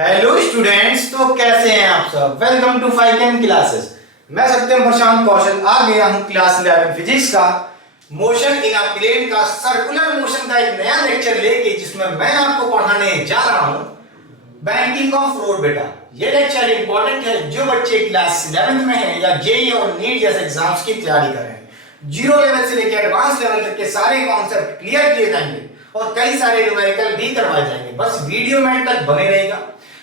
Hello students, तो कैसे हैं आप सब। Welcome to 5M classes. मैं सत्यम प्रशांत कौशल आ गया हूं क्लास 11 फिजिक्स का मोशन इन अ प्लेन का सर्कुलर मोशन का एक नया लेक्चर लेके, जिसमें मैं आपको पढ़ाने जा रहा हूं बैंकिंग ऑफ रोड। बेटा ये लेक्चर इंपॉर्टेंट है जो बच्चे क्लास 11 में हैं या जेईई और नीट जैसे एग्जाम्स की तैयारी कर रहे हैं। जीरो लेवल से लेकर एडवांस लेवल तक के सारे कॉन्सेप्ट क्लियर किए जाएंगे और कई सारे न्यूमेरिकल भी करवाए जाएंगे। बस वीडियो में तक बने रहेगा।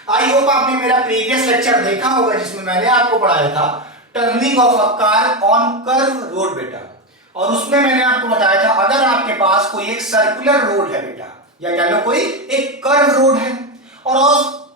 आई होप आपने मेरा प्रीवियस लेक्चर देखा होगा जिसमें मैंने आपको पढ़ाया था turning of a car on curve road बेटा। और उसमें मैंने आपको बताया था अगर आपके पास कोई एक सर्कुलर रोड है बेटा, या कह लो कोई एक कर्व रोड है और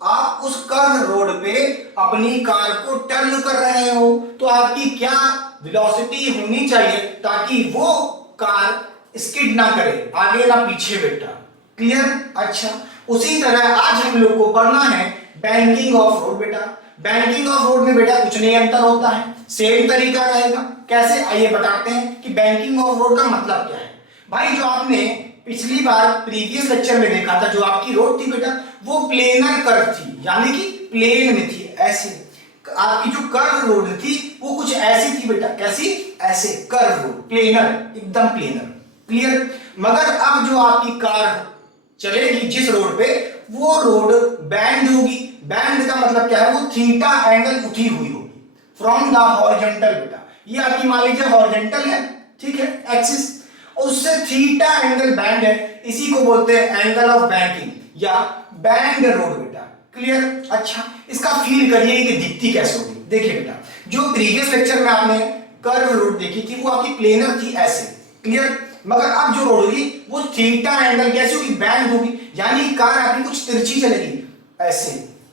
आप उस कर्व रोड पे अपनी कार को टर्न कर रहे हो, तो आपकी क्या वेलोसिटी होनी चाहिए ताकि वो कार स्किड ना करे आगे ना पीछे बेटा। क्लियर? अच्छा, उसी तरह आज हम लोग को पढ़ना है बैंकिंग ऑफ रोड बेटा। बैंकिंग ऑफ रोड में बेटा कुछ नहीं अंतर होता है, सेम तरीका रहेगा। कैसे, आइए बताते हैं कि बैंकिंग ऑफ रोड का मतलब क्या है। भाई जो आपने पिछली बार प्रीवियस लेक्चर में देखा था, जो आपकी रोड थी बेटा वो प्लेनर कर्व थी, यानी कि प्लेन में थी। ऐसे आपकी जो कर्व रोड थी वो कुछ ऐसी थी बेटा। कैसी? ऐसे कर्व रोड, प्लेनर, एकदम प्लेनर। क्लियर? मगर अब जो आपकी कार चलेगी जिस रोड पे, वो रोड बैंड होगी। बैंड का मतलब क्या है? वो थीटा एंगल उठी हुई होगी फ्रॉम द हॉरिजॉन्टल बेटा। ये आपकी मान लीजिए हॉरिजॉन्टल है, ठीक है, एक्सिस, उससे थीटा एंगल बैंड है। इसी को बोलते हैं एंगल ऑफ बैंकिंग या बैंड रोड बेटा। क्लियर? अच्छा, इसका फील करिए कि दिखती कैसे होगी। देखिए बेटा, जो प्रीवियस लेक्चर में आपने कर्व रोड देखी थी वो आपकी प्लेनर थी ऐसे। क्लियर? मगर अब जो रोड होगी वो थीटा एंगल कैसे होगी? बैंड होगी, यानी कार आपकी कुछ तिरछी चलेगी ऐसे।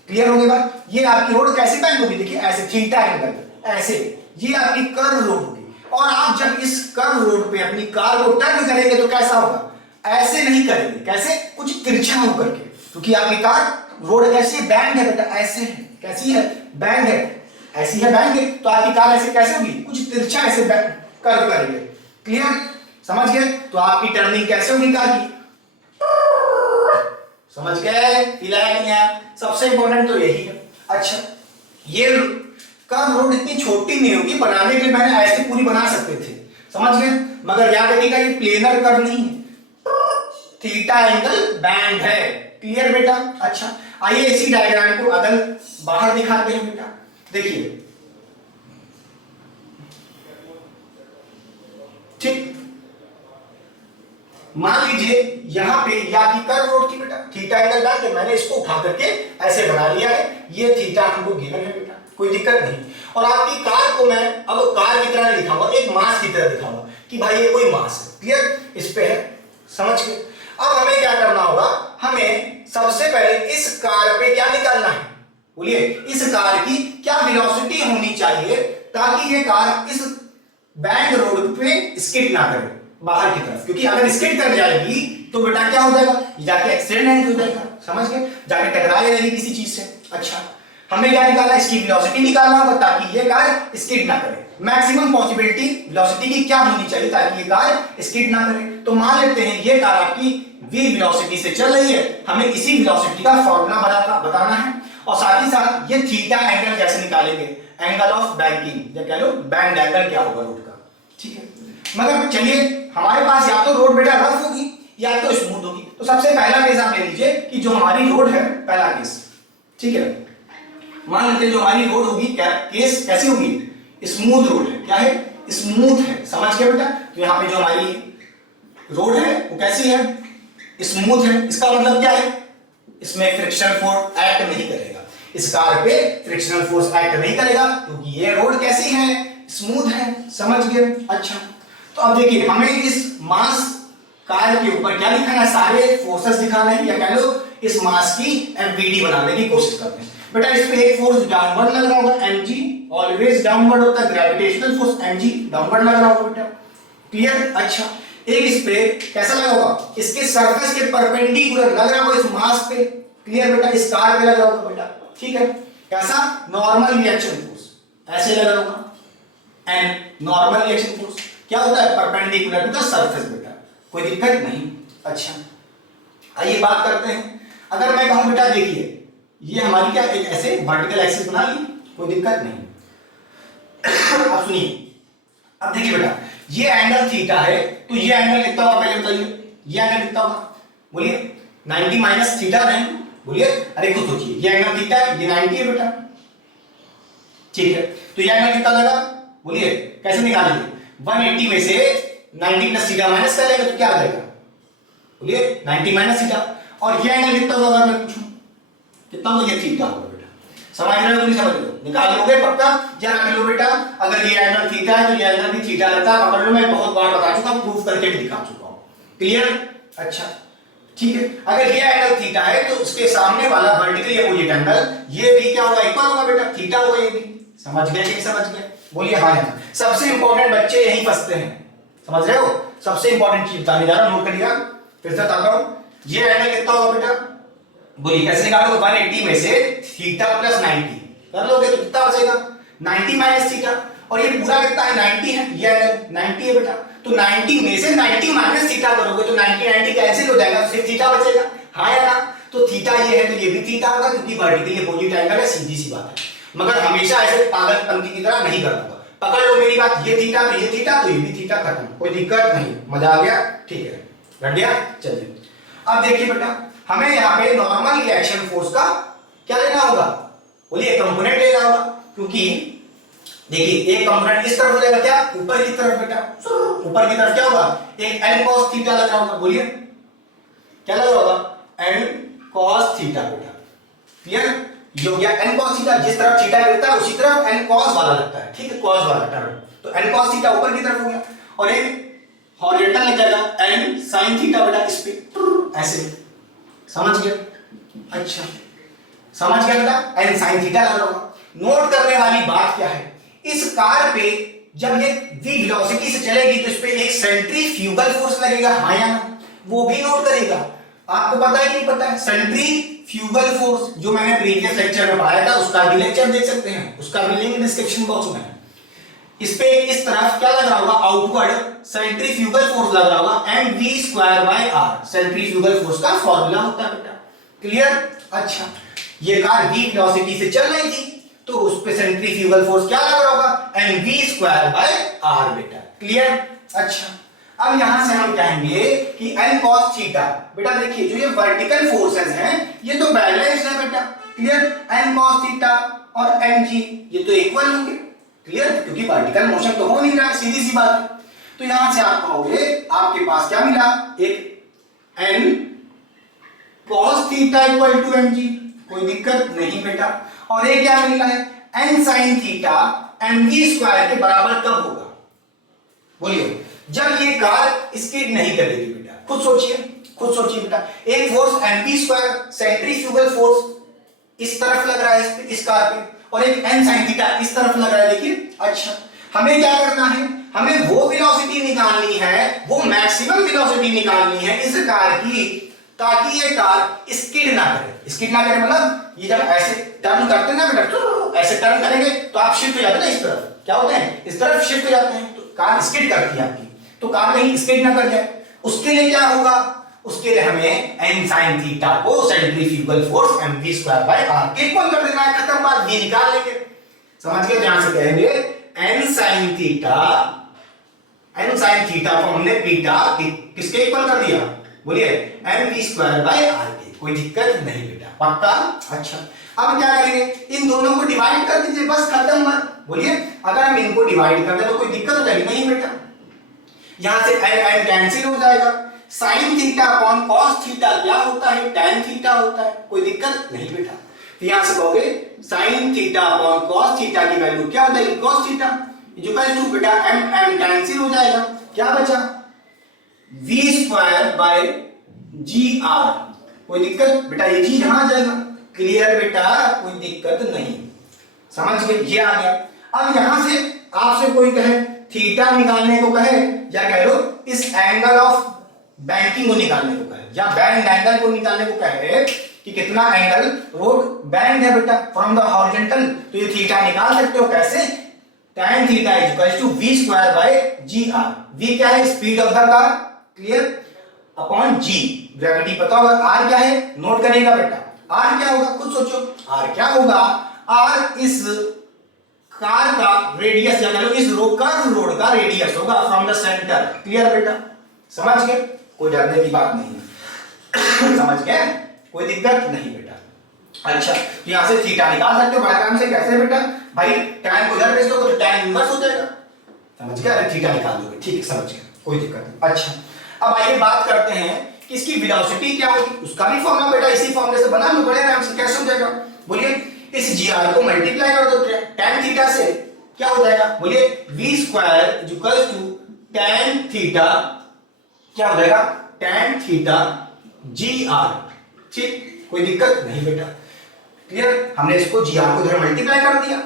क्लियर हो गई बात? ये आपकी रोड कैसे बैंड होगी? देखिए ऐसे, थीटा एंगल ऐसे। ये आपकी कर्व रोड होगी और आप जब इस कर्व रोड पे अपनी कार को टर्न करेंगे तो कैसा होगा? ऐसे नहीं करेंगे, कैसे? कुछ तिरछा होकर के, क्योंकि आपकी कार रोड कैसी बैंड है बेटा, ऐसे है। कैसी है? बैंड है, ऐसी है, बैंड है। तो आपकी कार ऐसे कैसे होगी? कुछ तिरछा ऐसे कर्व करेंगे। क्लियर? समझ गए? तो आपकी टर्निंग कैसे होगी कार की? समझ गए? सबसे इंपॉर्टेंट तो यही है। अच्छा, ये कर्व रोड इतनी छोटी नहीं होगी, बनाने के लिए मैंने ऐसे पूरी बना सकते थे, समझ गए? मगर याद रखिएगा ये प्लेनर कर्व नहीं है, थीटा एंगल बैंड है। क्लियर बेटा? अच्छा, आइए इसी डायग्राम को अदल बाहर दिखाते हैं बेटा। देखिए, ठीक, मान लीजिए यहां पे या की कर्व रोड की बेटा थीटा एंगल बैंड है, मैंने इसको उठा करके ऐसे बना लिया है। ये थीटा हमको गिवन है बेटा, कोई दिक्कत नहीं। और आपकी कार को मैं अब कार की तरह दिखाऊंगा, एक मास की तरह दिखाऊंगा कि भाई ये कोई मास है। क्लियर? इस पे है, समझ गए? अब हमें क्या करना होगा? हमें सबसे पहले इस कार पे क्या निकालना है? बोलिए, इस कार की क्या वेलोसिटी होनी चाहिए ताकि ये कार इस बैंड रोड पे स्किड ना करे बाहर की तरफ। क्योंकि अगर स्किड कर जाएगी तो बेटा क्या हो जाएगा? जाके एक्सीडेंट हो जाएगा, समझ गए? जाके टकरा जाएगी किसी चीज से। अच्छा, हमें क्या निकालना है? इसकी वेलोसिटी निकालना होगा ताकि ये कार स्किड ना करे। मैक्सिमम पॉसिबिलिटी वेलोसिटी की क्या होनी चाहिए ताकि ये कार स्किड ना करे? तो मान लेते हैं ये कार आपकी v वेलोसिटी से चल रही है, हमें इसी वेलोसिटी का फॉर्मूला बताना है। और साथ ही साथ ये थीटा एंगल कैसे निकालेंगे? एंगल ऑफ बैंकिंग, या कह लो बैंड एंगल क्या होगा रोड का। ठीक है, मगर चलिए, हमारे पास या तो रोड बेटा रफ होगी या तो स्मूथ होगी। तो सबसे पहला केस आप ले लीजिए कि जो हमारी रोड है, पहला केस, ठीक है, मान लेते हैं जो हमारी रोड होगी केस कैसी होगी? स्मूथ रोड है। क्या है? स्मूथ है। समझ गए बेटा? तो यहाँ पे जो हमारी रोड है वो कैसी है? स्मूथ है। इसका मतलब क्या है? इसमें फ्रिक्शनल फोर्स एक्ट नहीं करेगा, इस कार पे फ्रिक्शनल फोर्स एक्ट नहीं करेगा क्योंकि ये रोड कैसी है? स्मूथ है। समझ गए? अच्छा, तो अब देखिए, हमें इस मास कार के ऊपर क्या दिखाना है? सारे फोर्सेस दिखाना है, या कह लो इस मास की एमवीडी बनाने की कोशिश करते हैं। बेटा इस पे एक फोर्स डाउनवर्ड लग रहा होगा, mg, ऑलवेज डाउनवर्ड होता है, ग्रेविटेशनल फोर्स mg डाउनवर्ड लग रहा होगा बेटा। क्लियर? अच्छा, एक इस पे कैसा लगा होगा? इसके सरफेस के परपेंडिकुलर लग रहा होगा इस मास पे। क्लियर बेटा? इस कार पे लग रहा होगा बेटा। ठीक है, कैसा? नॉर्मल रिएक्शन फोर्स ऐसे लग रहा होगा। एंड नॉर्मल रिएक्शन फोर्स क्या होता है? परपेंडिकुलर टू द सरफेस बेटा, कोई दिक्कत नहीं। अच्छा, आइए बात करते हैं। अगर मैं कहूं बेटा देखिए ये हमारी क्या एक ऐसे वर्टिकल एक्सिस बना ली, कोई दिक्कत नहीं। अब सुनिए, अब देखिए बेटा, ये एंगल थीटा है, तो ये एंगल कितना होगा पहले बताइए, ये एंगल कितना होगा बोलिए, 90 माइनस थीटा नहीं, बोलिए, अरे खुद सोचिए, ये एंगल थीटा है, ये 90 है बेटा, ठीक है, तो ये एंगल कितना होगा बोलिए, कैसे निकालेंगे, 180 में से 90 प्लस थीटा माइनस कर लेंगे तो क्या आ जाएगा बोलिए 90 माइनस थीटा, और ये एंगल कितना होगा अगर मैं पूछूं कितना होगा, ये थीटा होगा बेटा, समझ रहे हो नहीं समझ रहे हो, निकाल लोगे पक्का, जरा कर लो बेटा, अगर ये एंगल थीटा है तो ये एंगल भी थीटा रहता है, पकड़ लो, मैं बहुत बार बता चुका हूं, प्रूफ करके भी दिखा चुका हूं, क्लियर, अच्छा ठीक है, अगर ये एंगल थीटा है तो उसके सामने वाला वर्टिकली अपोजिट एंगल ये भी क्या होगा, इक्वल होगा बेटा, थीटा होगा ये भी, समझ गए कि समझ गए, बोलिए हाँ है, सबसे इंपॉर्टेंट बच्चे यही फंसते हैं, समझ रहे हो, सबसे इंपॉर्टेंट चीज बताने जा रहा हूं, नोट करिएगा, फिर से बताता हूं, ये एंगल कितना होगा बेटा, बोलिए कैसे निकालोगे, 180 में से थीटा प्लस 90 कर लोगे तो कितना बचेगा 90 माइनस थीटा, और ये पूरा कितना है 90 है, ये एंगल 90 है बेटा, तो 90 में से 90 माइनस थीटा करोगे तो 90 90 कैंसिल हो जाएगा, तो सिर्फ थीटा बचेगा, हाँ या ना, तो थीटा ये है तो ये भी थीटा होगा, क्योंकि वर्टिकली अपोजिट एंगल है, सीधी सी बात है, मगर हमेशा ऐसे पागलपंती की तरह नहीं करना, पकड़ लो मेरी बात, ये थीटा तो ये थीटा तो ये भी थीटा, खत्म, कोई दिक्कत नहीं, मजा आ गया, ठीक है, रट गया, चलिए अब देखिए बेटा, हमें यहाँ पे नॉर्मल रिएक्शन फोर्स का क्या लेना होगा, बोलिए कंपोनेंट लेना होगा, क्योंकि देखिए एक कंपोनेंट इस तरफ हो जाएगा, क्या ऊपर की तरफ बेटा, ऊपर की तरफ क्या होगा, एक n cos थीटा लग रहा होगा, बोलिए क्या लग रहा होगा, n cos थीटा बेटा, क्लियर, ये हो गया n cos थीटा, जिस तरफ थीटा गिरता है उसी तरफ n cos वाला लगता है, ठीक है, cos वाला टर्म, तो n cos थीटा ऊपर की तरफ हो गया, और एक हॉरिजॉन्टल लग जाएगा n sin थीटा बेटा, इस पे ऐसे, समझ गए, अच्छा समझ गया बेटा, n sin थीटा लग रहा होगा, नोट करने वाली बात क्या है, इस कार पे जब ये v वेलोसिटी से चलेगी तो इस पे एक सेंट्रीफ्यूगल फोर्स लगेगा, हाँ या ना, वो भी नोट करेगा, आपको पता है कि नहीं पता है, सेंट्रीफ्यूगल फोर्स जो मैंने प्रीवियस लेक्चर में पढ़ाया था उसका भी लेक्चर देख सकते हैं, उसका भी लिंक डिस्क्रिप्शन बॉक्स में है, इस पे इस तरफ क्या लग रहा होगा, आउटवर्ड सेंट्रीफ्यूगल फोर्स लग रहा होगा, mv²/r सेंट्रीफ्यूगल फोर्स का फॉर्मूला होता है बेटा, क्लियर, अच्छा ये कार v वेलोसिटी से चल रही थी तो उस पे सेंट्रीफ्यूगल फोर्स क्या लग रहा होगा, mv²/r बेटा, क्लियर, अच्छा अब यहां से हम कहेंगे कि n cos थीटा, बेटा देखिए जो ये वर्टिकल फोर्सेस हैं ये तो बैलेंस्ड है बेटा, क्लियर, n cos थीटा और mg ये तो इक्वल होंगे, क्लियर, क्योंकि वर्टिकल मोशन तो हो नहीं रहा है, सीधी सी बात है, तो यहां से आप कहोगे आपके पास क्या मिला, एक n cos theta equal to mg, कोई दिक्कत नहीं बेटा, और ये क्या मिल रहा है, n sin थीटा mv² के बराबर कब होगा, बोलिए जब ये कार स्किड नहीं करेगी बेटा, खुद सोचिए बेटा, एक फोर्स mv² सेंट्रीफ्यूगल फोर्स इस तरफ लग रहा है इस कार पे, और एक n sin थीटा इस तरफ लग रहा है, देखिए, अच्छा हमें क्या करना है, हमें वो वेलोसिटी निकालनी है, वो मैक्सिमम वेलोसिटी निकालनी है इस कार की, ताकि ये कार स्किड ना करे, मतलब ये जब ऐसे टर्न करते हैं ना बेटा, तो ऐसे टर्न करेंगे तो आप शिफ्ट हो जाते हैं ना इस तरफ, क्या होते हैं इस तरफ शिफ्ट हो जाते हैं, तो कार स्किड करती है आपकी, तो कार कहीं स्किड ना कर जाए, उसके लिए क्या होगा, उसके लिए हमें n sin थीटा को सेंट्रीफ्यूगल फोर्स mv²/r के इक्वल कर देना है, खत्म बात, ये निकाल लेंगे, समझ गए, ध्यान से कहेंगे n sin थीटा को हमने बीटा किसके इक्वल कर दिया, बोलिए mv²/r के, कोई दिक्कत नहीं बेटा, पक्का, अच्छा अब क्या करेंगे, इन दोनों को डिवाइड कर दीजिए, बस खत्म बात, बोलिए अगर हम इनको डिवाइड कर दें तो कोई दिक्कत हो जाएगी, नहीं बेटा, यहां से n कैंसिल हो जाएगा, sin theta upon cos theta क्या होता है, tan थीटा होता है, कोई दिक्कत नहीं बेटा, तो यहां से कहोगे sin theta upon cos theta की वैल्यू क्या हो जाएगी, cos थीटा इक्वल टू बेटा m कैंसिल हो जाएगा, क्या बचा v²/gr, कोई दिक्कत बेटा, ये जी यहां आ जाएगा, क्लियर बेटा, कोई दिक्कत नहीं, समझ गए, ये आ गया, अब यहां से आपसे कोई कहे थीटा निकालने को कहे, या कह लो इस एंगल ऑफ बैंकिंग को निकालने को कहे, या बैंड एंगल को निकालने को कहे कि कितना एंगल रोड बैंड है बेटा फ्रॉम द हॉरिजॉन्टल, तो ये थीटा निकाल सकते हो, कैसे, tan theta equals to v²/gr, v क्या है, speed of the car, clear, upon g gravity पता होगा, r क्या है, नोट करेगा बेटा, आर क्या होगा, खुद सोचो, आर क्या होगा, आर इस कार का रेडियस या कह लो इस कर्व रोड का रेडियस होगा फ्रॉम द सेंटर। क्लियर बेटा, समझ गए, कोई डरने की बात नहीं है। समझ गए, कोई दिक्कत नहीं बेटा। अच्छा, तो यहां से थीटा निकाल सकते हो बड़े आराम से। कैसे बेटा, भाई tan को इधर भेज दो तो tan इनवर्स हो जाएगा। समझ गए, अरे थीटा निकाल दोगे, ठीक है, समझ गए, कोई दिक्कत नहीं। अच्छा, अब आइए बात करते हैं कि इसकी वेलोसिटी क्या होगी। उसका भी फॉर्मूला बेटा इसी फॉर्मूले से बना लो बड़े आराम से। कैसे हो जाएगा, बोलिए, इस gr को मल्टीप्लाई कर दो tan थीटा से, क्या हो जाएगा, बोलिए, v square equals to tan theta, क्या हो जाएगा, tan थीटा gr। ठीक, कोई दिक्कत नहीं बेटा। क्लियर, हमने इसको gr को इधर मल्टीप्लाई कर दिया,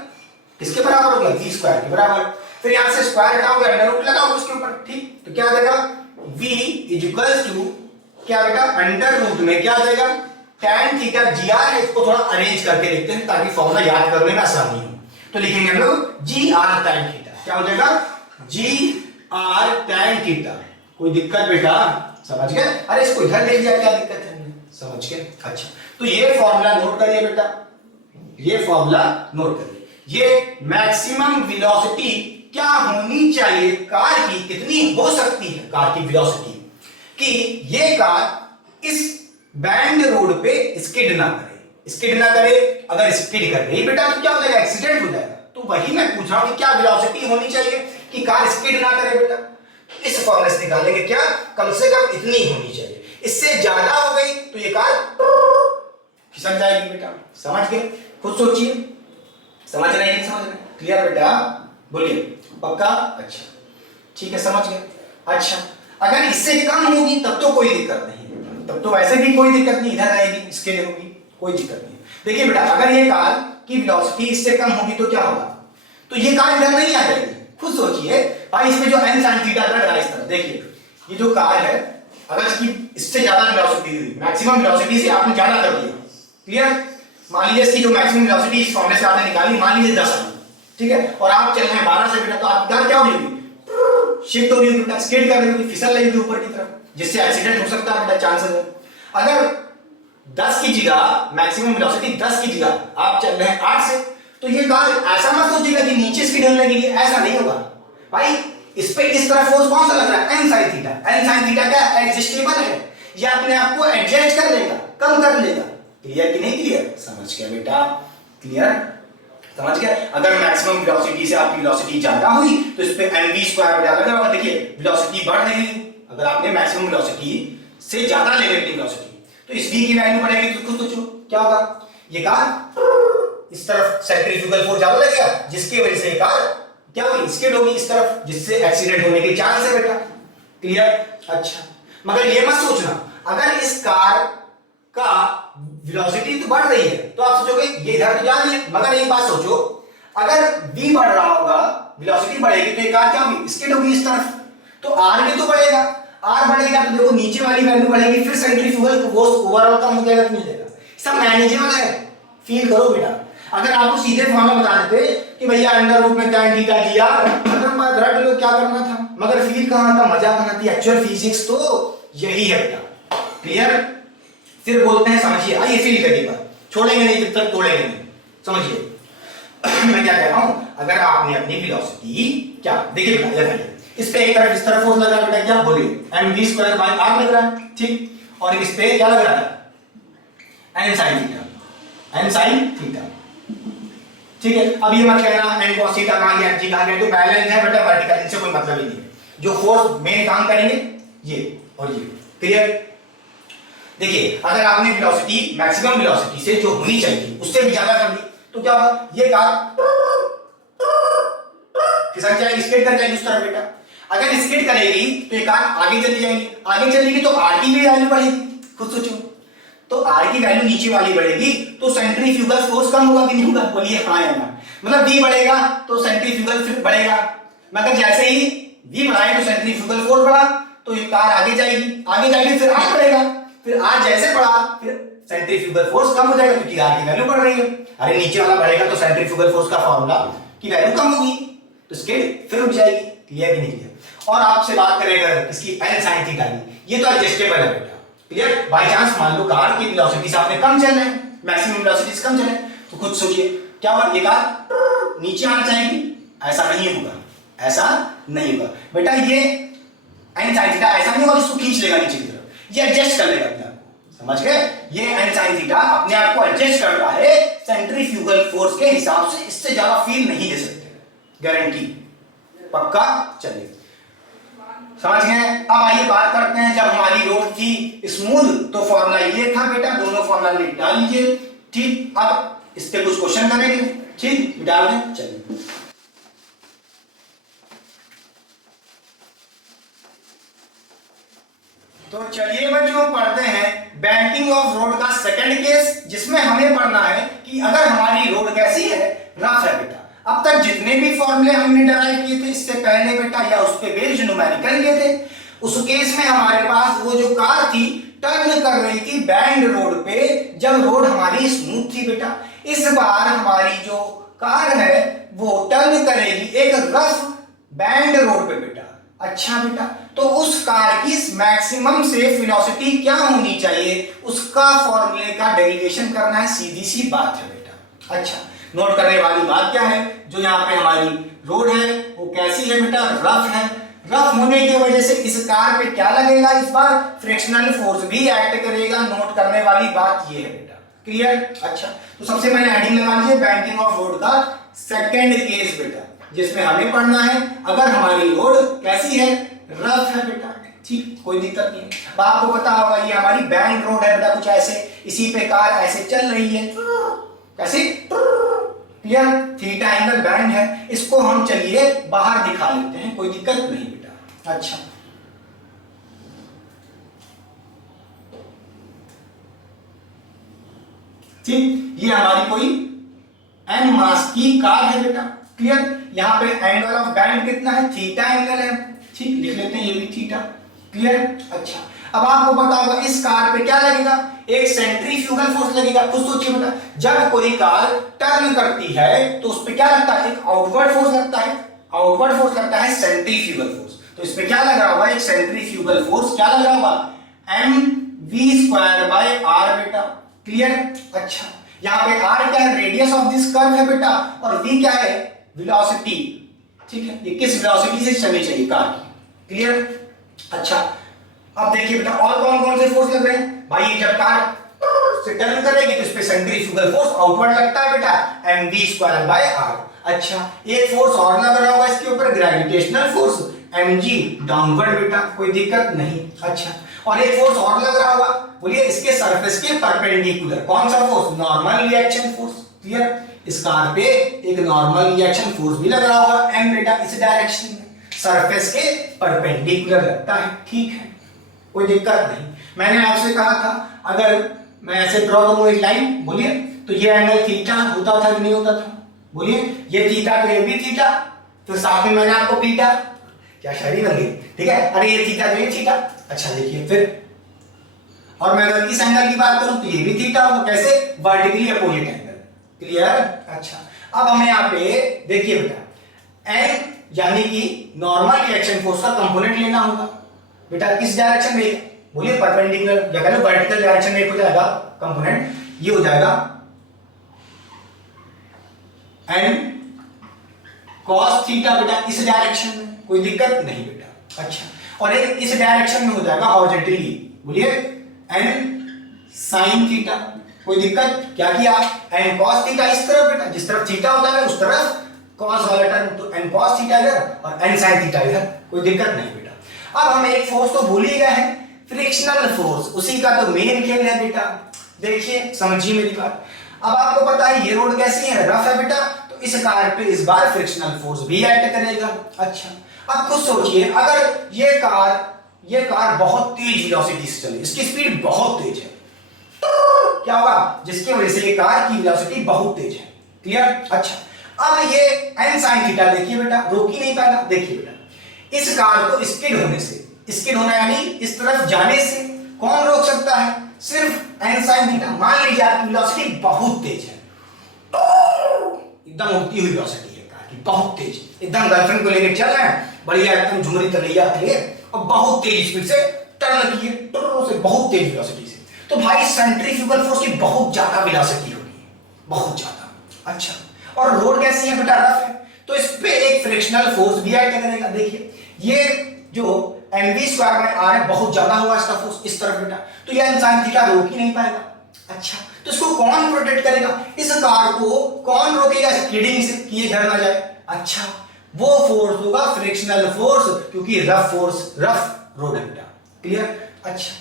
किसके बराबर हो गया, v स्क्वायर के बराबर। फिर यहां से स्क्वायर हटाओगे, अंडर रूट लगाओगे उसके ऊपर। ठीक, तो क्या आ जाएगा, v इक्वल्स टू क्या बेटा, अंडर रूट में क्या आ जाएगा, tan थीटा gr है। इसको थोड़ा अरेंज करके लिखते हैं ताकि फॉर्मूला याद करने में आसानी हो। तो लिखेंगे हम लोग gr tan थीटा, क्या हो जाएगा, gr tan थीटा। कोई दिक्कत बेटा, समझ गए, अरे इसको इधर ले लिया, क्या दिक्कत है, समझ गए। अच्छा, तो ये फॉर्मूला नोट करिए बेटा, ये फॉर्मूला नोट करिए। ये मैक्सिमम वेलोसिटी क्या होनी चाहिए कार की, कितनी हो सकती है कार की वेलोसिटी, कि ये कार इस बैंड रोड पे स्किड ना करे। स्किड ना करे, अगर स्किड कर गई बेटा तो क्या हो जाएगा, एक्सीडेंट हो जाएगा। तो वही मैं पूछ रहा हूं कि क्या वेलोसिटी होनी चाहिए कि कार स्किड ना करे बेटा। इस फॉर्मूले से निकालेंगे, क्या, कम से कम इतनी होनी चाहिए। इससे ज्यादा हो गई तो ये कार खिसक जाएगी बेटा। समझ गए, खुद सोचिए, समझ रहे हैं, समझ रहे, क्लियर बेटा, बोलिए, पक्का। अच्छा, ठीक है, समझ गए। अच्छा, अगर इससे कम होगी तब तो कोई दिक्कत नहीं, तब तो वैसे भी कोई दिक्कत नहीं, इधर आएगी, इसके लिए होगी, कोई दिक्कत नहीं। देखिए बेटा, अगर ये कार की वेलोसिटी इससे कम होगी तो क्या होगा, तो ये कार इधर नहीं आ जाएगी। खुद सोचिए भाई, इसमें जो n sin थीटा लग रहा है इस तरह, देखिए ये जो कार है, अगर इसकी इससे ज्यादा वेलोसिटी हुई, मैक्सिमम वेलोसिटी से आपने ज्यादा कर दिया, क्लियर, मान लीजिए इसकी जो मैक्सिमम वेलोसिटी इस फॉर्मूले से आपने निकाली, मान लीजिए 10 है, ठीक है, और आप चल रहे हैं 12 से बेटा, तो आपकी कार क्या होगी, शिफ्ट हो रही होगी, स्किड कर रही होगी, फिसल रही होगी ऊपर की तरफ, जिससे एक्सीडेंट हो सकता है बेटा, चांसेस है। अगर 10 की जगह मैक्सिमम वेलोसिटी 10 की जगह आप चल रहे हैं 8 से, तो ये कार ऐसा मत सोचिएगा कि नीचे स्किड होने लगेगी, ऐसा नहीं होगा भाई। इस पे इस तरह फोर्स कौन सा लग रहा है, n sin theta. n sin theta क्या एडजस्टेबल है, ये अपने आप को एडजस्ट कर लेगा, कम कर लेगा। क्लियर कि नहीं क्लियर, समझ गया बेटा, क्लियर, समझ गया। अगर मैक्सिमम वेलोसिटी से आपकी वेलोसिटी ज्यादा हुई तो इस पे mv स्क्वायर बढ़ जाएगा। देखिए वेलोसिटी बढ़ रही है, अगर आपने मैक्सिमम वेलोसिटी से ज्यादा ले ली वेलोसिटी, तो इस v की वैल्यू बढ़ेगी, तो खुद सोचो क्या होगा, ये कार इस तरफ सेंट्रीफ्यूगल फोर्स ज्यादा लगेगा, जिसकी वजह से ये कार क्या होगी, स्किड होगी इस तरफ, जिससे एक्सीडेंट होने के चांस है बेटा। क्लियर, अच्छा, मगर ये मत सोचना अगर इस कार का वेलोसिटी तो बढ़ रही है तो आप सोचोगे ये इधर तो जा रही है, मगर एक बात सोचो, अगर v बढ़ रहा होगा, वेलोसिटी बढ़ेगी, तो ये कार क्या होगी, स्किड होगी इस तरफ, तो r भी तो बढ़ेगा। r बढ़ेगा तो देखो नीचे वाली वैल्यू बढ़ेगी, फिर सेंट्रीफ्यूगल फोर्स ओवरऑल कम हो जाएगा, मिल जाएगा, सब मैनेजेबल है। फील करो बेटा, अगर आपको सीधे फॉर्मूला बता देते कि भैया अंडर रूट में tan थीटा gr, खत्म बात, रट लो क्या करना था, मगर फील कहां था, मजा कहां थी, एक्चुअल फिजिक्स तो यही है बेटा। क्लियर, फिर बोलते हैं समझिए, आइए फील करिए बात, छोड़ेंगे नहीं जब तक तोड़ेंगे नहीं, समझिए। मैं क्या कह रहा हूं, अगर आपने अपनी वेलोसिटी क्या, देखिए बेटा इधर इस पे एक तरफ इस तरफ फोर्स लग रहा है बेटा, क्या बोलिए, mv स्क्वायर बाय r लग रहा है, ठीक, और इस पे क्या लग रहा है, n sin theta, n sin theta, ठीक है। अब ये मत कहना n cos थीटा कहां गया, g कहां गया, तो बैलेंस है बेटा वर्टिकल, इनसे कोई मतलब ही नहीं है। जो फोर्स मेन काम करेंगे ये और ये, क्लियर। देखिए अगर आपने वेलोसिटी मैक्सिमम वेलोसिटी से जो होनी चाहिए उससे भी ज्यादा कर दी तो क्या होगा, ये कार खिसक जाएगी, स्किड कर जाएगी उस तरह बेटा। अगर स्किड करेगी तो ये कार आगे चली जाएगी, आगे चलेगी तो r की भी वैल्यू बढ़ेगी, खुद सोचो, तो r की वैल्यू नीचे वाली बढ़ेगी तो सेंट्रीफ्यूगल फोर्स कम होगा कि नहीं होगा, बोलिए हाँ या ना। मतलब v बढ़ेगा तो सेंट्रीफ्यूगल फिर बढ़ेगा, मगर जैसे ही v बढ़ाए तो सेंट्रीफ्यूगल फोर्स बढ़ा तो ये कार आगे जाएगी, आगे जाएगी फिर r बढ़ेगा, फिर r जैसे बढ़ा फिर सेंट्रीफ्यूगल फोर्स कम हो जाएगा क्योंकि r की वैल्यू बढ़ रही है। अरे नीचे वाला बढ़ेगा तो सेंट्रीफ्यूगल फोर्स का फार्मूला की वैल्यू कम होगी तो स्किड फिर रुक जाएगी। क्लियर कि नहीं क्लियर। और आपसे बात करेगा इसकी n sin थीटा की, ये तो एडजस्टेबल है बेटा। क्लियर, बाय चांस मान लो कार की वेलोसिटी से आपने कम चल रहे हैं मैक्सिमम वेलोसिटी से कम चले। तो खुद सोचिए क्या होगा, ये कार नीचे आना चाहेगी, ऐसा नहीं होगा, ऐसा नहीं होगा बेटा। ये एन साइन थीटा ऐसा नहीं होगा इसको खींच लेगा नीचे की तरफ, ये एडजस्ट कर लेगा अपने आप को, समझ गए? ये एन साइन थीटा अपने आप को एडजस्ट करता है सेंट्रीफ्यूगल फोर्स के हिसाब से, इससे ज्यादा फील नहीं दे सकते, गारंटी, पक्का। चलिए समझ गए? अब आइए बात करते हैं, जब हमारी रोड थी स्मूथ तो फॉर्मूला ये था बेटा, दोनों फॉर्मूला डाल लीजिए, ठीक। अब इस पे कुछ क्वेश्चन करेंगे, ठीक, डाल दें। चलिए तो चलिए बच्चों पढ़ते हैं बैंकिंग ऑफ रोड का सेकंड केस, जिसमें हमें पढ़ना है कि अगर हमारी रोड कैसी है, रफ है बेटा। अब तक जितने भी फॉर्मूले हमने डराइव किए थे इससे पहले बेटा, या उस पे बेस्ड न्यूमेरिकल लिए थे, उस केस में हमारे पास वो जो कार थी टर्न कर रही थी बैंड रोड पे, जब रोड हमारी स्मूथ थी बेटा। इस बार हमारी जो कार है वो टर्न करेगी एक रफ बैंड रोड पे बेटा। अच्छा बेटा, तो उस कार की मैक्सिमम सेफ वेलोसिटी क्या होनी चाहिए, उसका फॉर्मूले का डेरिवेशन करना है, सीधी सी बात है बेटा। अच्छा, नोट करने वाली बात क्या है, जो यहाँ पे हमारी रोड है वो कैसी है बेटा, रफ है। रफ होने की वजह से इस कार पे क्या लगेगा, इस बार फ्रिक्शनल फोर्स भी एक्ट करेगा। नोट करने वाली बात ये है बेटा, क्लियर? अच्छा, तो सबसे पहले हेडिंग लगा लीजिए बैंकिंग ऑफ रोड का सेकंड केस बेटा, जिसमें हमें पढ़ना है अगर हमारी रोड कैसी है, रफ है बेटा, ठीक, कोई दिक्कत नहीं। अब आपको पता होगा ये हमारी बैंड रोड है बेटा, कुछ ऐसे, इसी पे कार ऐसे चल रही है, कैसे, क्लियर? थीटा एंगल बैंड है, इसको हम चलिए बाहर दिखा लेते हैं, कोई दिक्कत नहीं बेटा। अच्छा, ठीक, ये हमारी कोई एन मास की कार है बेटा, क्लियर? यहाँ पे एंगल ऑफ बैंड कितना है, थीटा एंगल है, ठीक, लिख लेते हैं ये भी थीटा, क्लियर? अच्छा, अब आपको पता होगा इस कार पे क्या लगेगा, एक सेंट्रीफ्यूगल फोर्स लगेगा। खुद सोचिए बेटा, जब कोई कार टर्न करती है तो उस पे क्या लगता है, एक आउटवर्ड फोर्स लगता है, आउटवर्ड फोर्स लगता है सेंट्रीफ्यूगल फोर्स। तो इस पे क्या लग रहा होगा, एक सेंट्रीफ्यूगल फोर्स क्या लग रहा होगा, mv²/r बेटा, क्लियर? अच्छा, यहाँ पे r क्या है, रेडियस ऑफ दिस कर्व है बेटा, और v क्या है, वेलोसिटी, ठीक है, ये किस वेलोसिटी से चलनी चाहिए कार की, क्लियर? अच्छा, अब देखिए बेटा और कौन कौन से फोर्स लग रहे हैं भाई, ये जब कार से टर्न करेगी तो इस पे सेंट्रीफ्यूगल फोर्स आउटवर्ड लगता है बेटा, mv²/r। अच्छा, एक फोर्स और लग रहा होगा इसके ऊपर, ग्रेविटेशनल फोर्स, mg डाउनवर्ड बेटा, कोई दिक्कत नहीं। अच्छा, और एक फोर्स और लग रहा होगा, बोलिए इसके सरफेस के परपेंडिकुलर, कौन सा force, normal reaction force, clear? इस कार पे एक नॉर्मल रिएक्शन फोर्स भी लग रहा होगा m बेटा, इस डायरेक्शन में सरफेस के परपेंडिकुलर लगता है, ठीक है, कोई दिक्कत नहीं। मैंने आपसे कहा था अगर मैं ऐसे ड्रॉ करूं एक लाइन, बोलिए, तो ये एंगल थीटा होता था कि नहीं होता था, बोलिए, ये थीटा तो ये भी थीटा, तो साथ में मैंने आपको बीटा, क्या शायरी बन गई, ठीक है? अरे ये थीटा तो ये थीटा। अच्छा देखिए फिर, और मैं अगर इस एंगल की बात करूं तो ये भी थीटा होगा, कैसे, वर्टिकली अपोजिट एंगल, क्लियर? अच्छा, अब हमें यहाँ पे देखिए बेटा एन यानी कि नॉर्मल रिएक्शन फोर्स का कंपोनेंट लेना होगा बेटा, किस डायरेक्शन में, बोलिए परपेंडिकुलर या कह लो वर्टिकल डायरेक्शन में हो जाएगा कंपोनेंट, ये हो जाएगा एन कॉस थीटा बेटा, इस डायरेक्शन में, कोई दिक्कत नहीं बेटा। अच्छा, और एक इस डायरेक्शन में हो जाएगा हॉरिजॉन्टली, बोलिए एन साइन थीटा, कोई दिक्कत, क्या किया, एन कॉस थीटा इस तरफ बेटा, जिस तरफ थीटा होता है उस तरफ कॉस वाला टर्म, तो एन कॉस थीटा इधर और एन साइन थीटा इधर, कोई दिक्कत नहीं बेटा। अब हम एक फोर्स तो भूल ही गए हैं, फ्रिक्शनल फोर्स, उसी का तो मेन खेल है बेटा। देखिए समझिए मेरी बात, अब आपको पता है ये रोड कैसी है, रफ है बेटा, तो इस कार पे इस बार फ्रिक्शनल फोर्स भी एक्ट करेगा। अच्छा, अब कुछ सोचिए, अगर ये कार बहुत तेज वेलोसिटी से चले, इसकी स्पीड बहुत तेज है, तो क्या होगा, जिसकी वजह से ये कार की वेलोसिटी बहुत तेज है, क्लियर? अच्छा, अब ये एन साइन थीटा देखिए बेटा, रोक ही नहीं पाएगा। देखिए बेटा, इस कार को स्किड होने से, स्किड होना यानी इस तरफ जाने से कौन रोक सकता है, सिर्फ एन साइन थीटा। मान लीजिए आपकी वेलोसिटी बहुत तेज है, एकदम उड़ती हुई वेलोसिटी है कार की, बहुत तेज, एकदम गर्लफ्रेंड को लेकर चल रहे हैं, बढ़िया एकदम झुमरी तलैया है, और बहुत तेज स्पीड से टर्न किए, से बहुत तेज वेलोसिटी से, तो भाई सेंट्रीफ्यूगल फोर्स की बहुत ज्यादा वेलोसिटी होगी, बहुत ज्यादा। अच्छा, और रोड कैसी है बेटा, रफ है, तो इस पे एक फ्रिक्शनल फोर्स भी एक्ट करेगा। देखिए ये जो mv स्क्वायर बाय r है बहुत ज्यादा होगा इसका फोर्स इस तरफ बेटा, तो ये sin थीटा रोक ही नहीं पाएगा। अच्छा, तो इसको कौन प्रोटेक्ट करेगा, इस कार को कौन रोकेगा स्किडिंग से कि ये इधर ना जाए। अच्छा, वो फोर्स होगा फ्रिक्शनल फोर्स, क्योंकि रफ रोड है बेटा। क्लियर। अच्छा,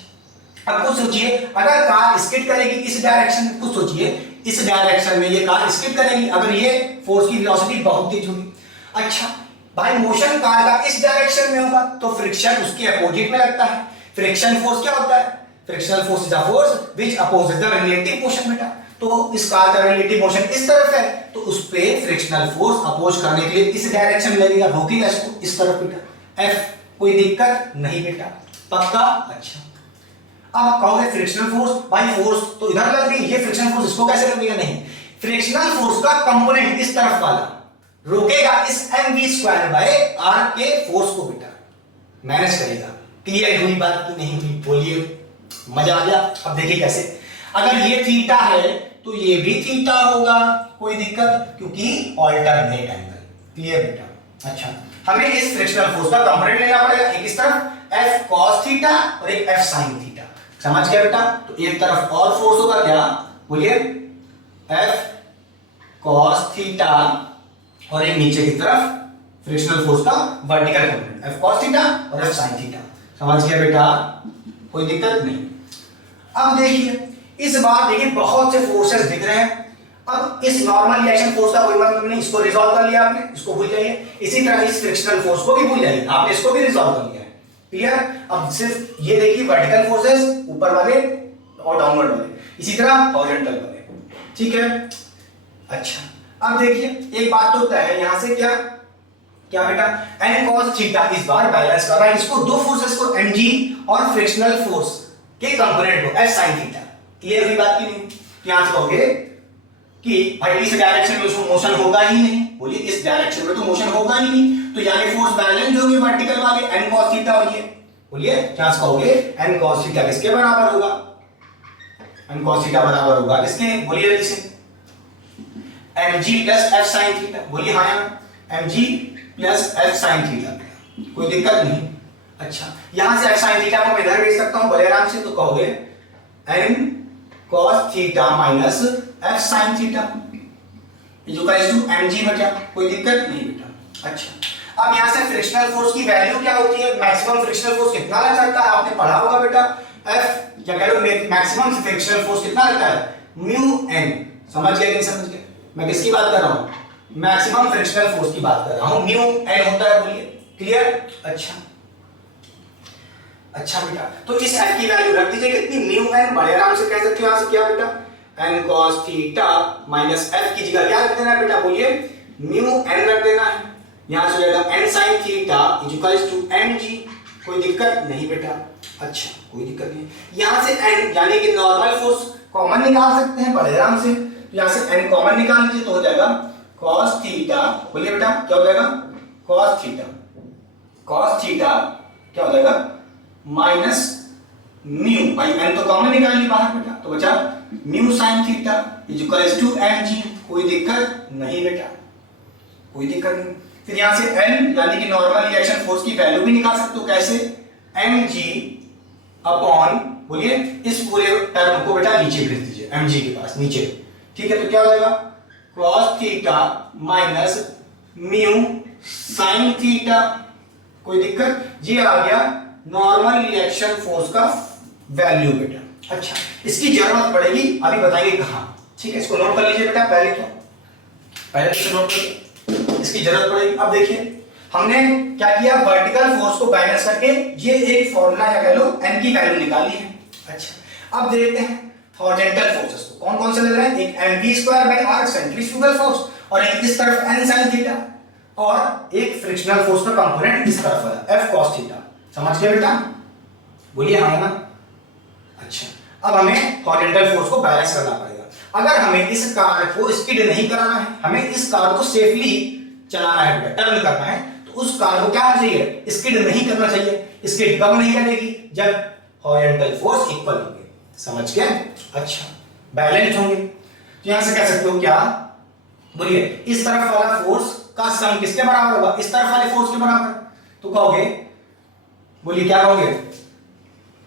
अब कुछ सोचिए, अगर कार स्किड करेगी इस डायरेक्शन में, कुछ सोचिए इस डायरेक्शन में ये कार स्किड करेगी, अगर ये फोर्स की वेलोसिटी बहुत तेज होगी। अच्छा भाई, मोशन कार का इस डायरेक्शन में होगा तो फ्रिक्शन उसके अपोजिट में लगता है। फ्रिक्शन फोर्स क्या होता है, frictional force is a force which opposes the relative motion बेटा। तो इस कार का रिलेटिव मोशन इस तरफ है, तो उस पे फ्रिक्शनल फोर्स अपोज करने के लिए इस डायरेक्शन में लगेगा, रोकेगा इसको इस तरफ बेटा। एफ, कोई दिक्कत नहीं बेटा, पक्का। अच्छा, अब कहोगे फ्रिक्शनल फोर्स, भाई फोर्स तो इधर लग रही है, ये फ्रिक्शनल फोर्स इसको कैसे रोकेगा, नहीं, फ्रिक्शनल फोर्स का कंपोनेंट इस तरफ वाला रोकेगा इस mv स्क्वायर बाय r के फोर्स को बेटा, मैनेज करेगा। क्लियर हुई बात कि नहीं हुई, बोलिए, मजा आ गया। अब देखिए कैसे, अगर ये थीटा है तो ये भी थीटा होगा, कोई दिक्कत, क्योंकि ऑल्टरनेट एंगल। क्लियर बेटा। अच्छा, हमें इस फ्रिक्शनल फोर्स का कंपोनेंट लेना पड़ेगा, एक इस तरफ f cos थीटा और एक f sin थीटा। समझ गया बेटा। तो एक तरफ और फोर्स होगा क्या, बोलिए, f cos थीटा, और एक नीचे की तरफ फ्रिक्शनल फोर्स का vertical component f cos theta और f sin थीटा। समझ गया बेटा, कोई दिक्कत नहीं। अब देखिए इस बार देखिए बहुत से फोर्सेस दिख रहे हैं। अब इस नॉर्मल रिएक्शन फोर्स का कोई मतलब नहीं, इसको रिजॉल्व कर लिया आपने, इसको भूल जाइए। इसी तरह इस फ्रिक्शनल फोर्स को भी भूल जाइए, आपने इसको भी रिजॉल्व कर लिया है। क्लियर। अब सिर्फ ये देखिए वर्टिकल फोर्सेस ऊपर वाले और डाउनवर्ड वाले, इसी तरह हॉरिजॉन्टल वाले। ठीक है। अच्छा, अब देखिए एक बात तो तय है, यहां से क्या क्या बेटा, n cos थीटा इस बार बैलेंस कर रहा है इसको, दो फोर्सेस को, mg और फ्रिक्शनल फोर्स के कंपोनेंट को f sin थीटा। क्लियर हुई बात की नहीं। यहां से कहोगे कि भाई इस डायरेक्शन में उसको मोशन होगा ही नहीं, बोलिए इस डायरेक्शन में तो मोशन होगा ही नहीं, तो यानी फोर्स बैलेंस होंगे वर्टिकल वाले n cos थीटा और ये, बोलिए यहां से कहोगे n cos थीटा किसके बराबर होगा, n cos थीटा बराबर होगा किसके, बोलिए जल्दी से, mg plus f sin theta. बोलिए हाँ यार, mg plus f sin theta, कोई दिक्कत नहीं। अच्छा, यहां से f sin थीटा को मैं इधर भेज सकता हूं बड़े आराम से, तो कहोगे n cos theta minus f sin theta equals to mg बचा, कोई दिक्कत नहीं बेटा। अच्छा, अब यहां से फ्रिक्शनल फोर्स की वैल्यू क्या होती है, मैक्सिमम फ्रिक्शनल फोर्स कितना लग सकता है, आपने पढ़ा होगा बेटा, f या कह लो मैक्सिमम फ्रिक्शनल फोर्स कितना लगता है, म्यू n। समझ गए नहीं समझ गए, मैं किसकी बात कर रहा हूं, मैक्सिमम फ्रिक्शनल फोर्स की बात कर रहा हूं, म्यू n होता है, बोलिए क्लियर। अच्छा बेटा, तो इस f की वैल्यू रख दीजिए कितनी, म्यू n, बड़े आराम से कह सकते हो यहां से क्या बेटा, n cos theta minus f की जगह क्या रख देना है बेटा, बोलिए म्यू n रख देना है। यहां से हो जाएगा n sin theta equals to mg, कोई दिक्कत नहीं बेटा। अच्छा, कोई दिक्कत नहीं। यहां से n यानी कि नॉर्मल फोर्स कॉमन निकाल सकते हैं बड़े आराम से, तो यहां से n कॉमन निकाल लीजिए तो हो जाएगा cos थीटा, बोलिए बेटा क्या हो जाएगा, cos थीटा क्या हो जाएगा माइनस म्यू, भाई n तो कॉमन निकाल ली बाहर बेटा, तो बचा mu sin theta equals to mg, कोई दिक्कत नहीं बेटा, कोई दिक्कत नहीं। फिर यहां से n यानी कि नॉर्मल रिएक्शन फोर्स की वैल्यू भी निकाल सकते हो, कैसे, mg अपॉन, बोलिए इस पूरे टर्म को बेटा नीचे भेज दीजिए mg के पास नीचे। ठीक है, तो क्या हो जाएगा cos theta minus mu sin theta, कोई दिक्कत, ये आ गया नॉर्मल रिएक्शन फोर्स का वैल्यू बेटा। अच्छा, इसकी जरूरत पड़ेगी, अभी बताएंगे कहां। ठीक है, इसको नोट कर लीजिए बेटा, पहले तो नोट करिए, इसकी जरूरत पड़ेगी। अब देखिए हमने क्या किया, वर्टिकल फोर्स को बैलेंस करके ये एक फॉर्मूला या कह लो n की वैल्यू निकाली है। अच्छा, अब देखते हैं हॉरिजॉन्टल फोर्सेस को कौन कौन से लग रहे हैं, एक mv square by r centrifugal force, और एक इस तरफ n sin थीटा, और एक फ्रिक्शनल फोर्स का कंपोनेंट इस तरफ वाला f cos थीटा। समझ गए बेटा, बोलिए हाँ ना। अच्छा, अब हमें हॉरिजॉन्टल फोर्स को बैलेंस करना पड़ेगा। अगर हमें इस कार को स्किड नहीं कराना है, हमें इस कार को सेफली चलाना है बेटा, टर्न करना है, तो उस कार को क्या होना चाहिए, स्किड नहीं करना चाहिए। स्किड कब नहीं करेगी, जब हॉरिजॉन्टल फोर्स इक्वल होंगे। समझ गए? अच्छा, बैलेंस होंगे तो यहां से कह सकते हो क्या, बोलिए इस तरफ वाला फोर्स का सम किसके बराबर होगा, इस तरफ वाले फोर्स के बराबर। तो कहोगे, बोलिए क्या कहोगे,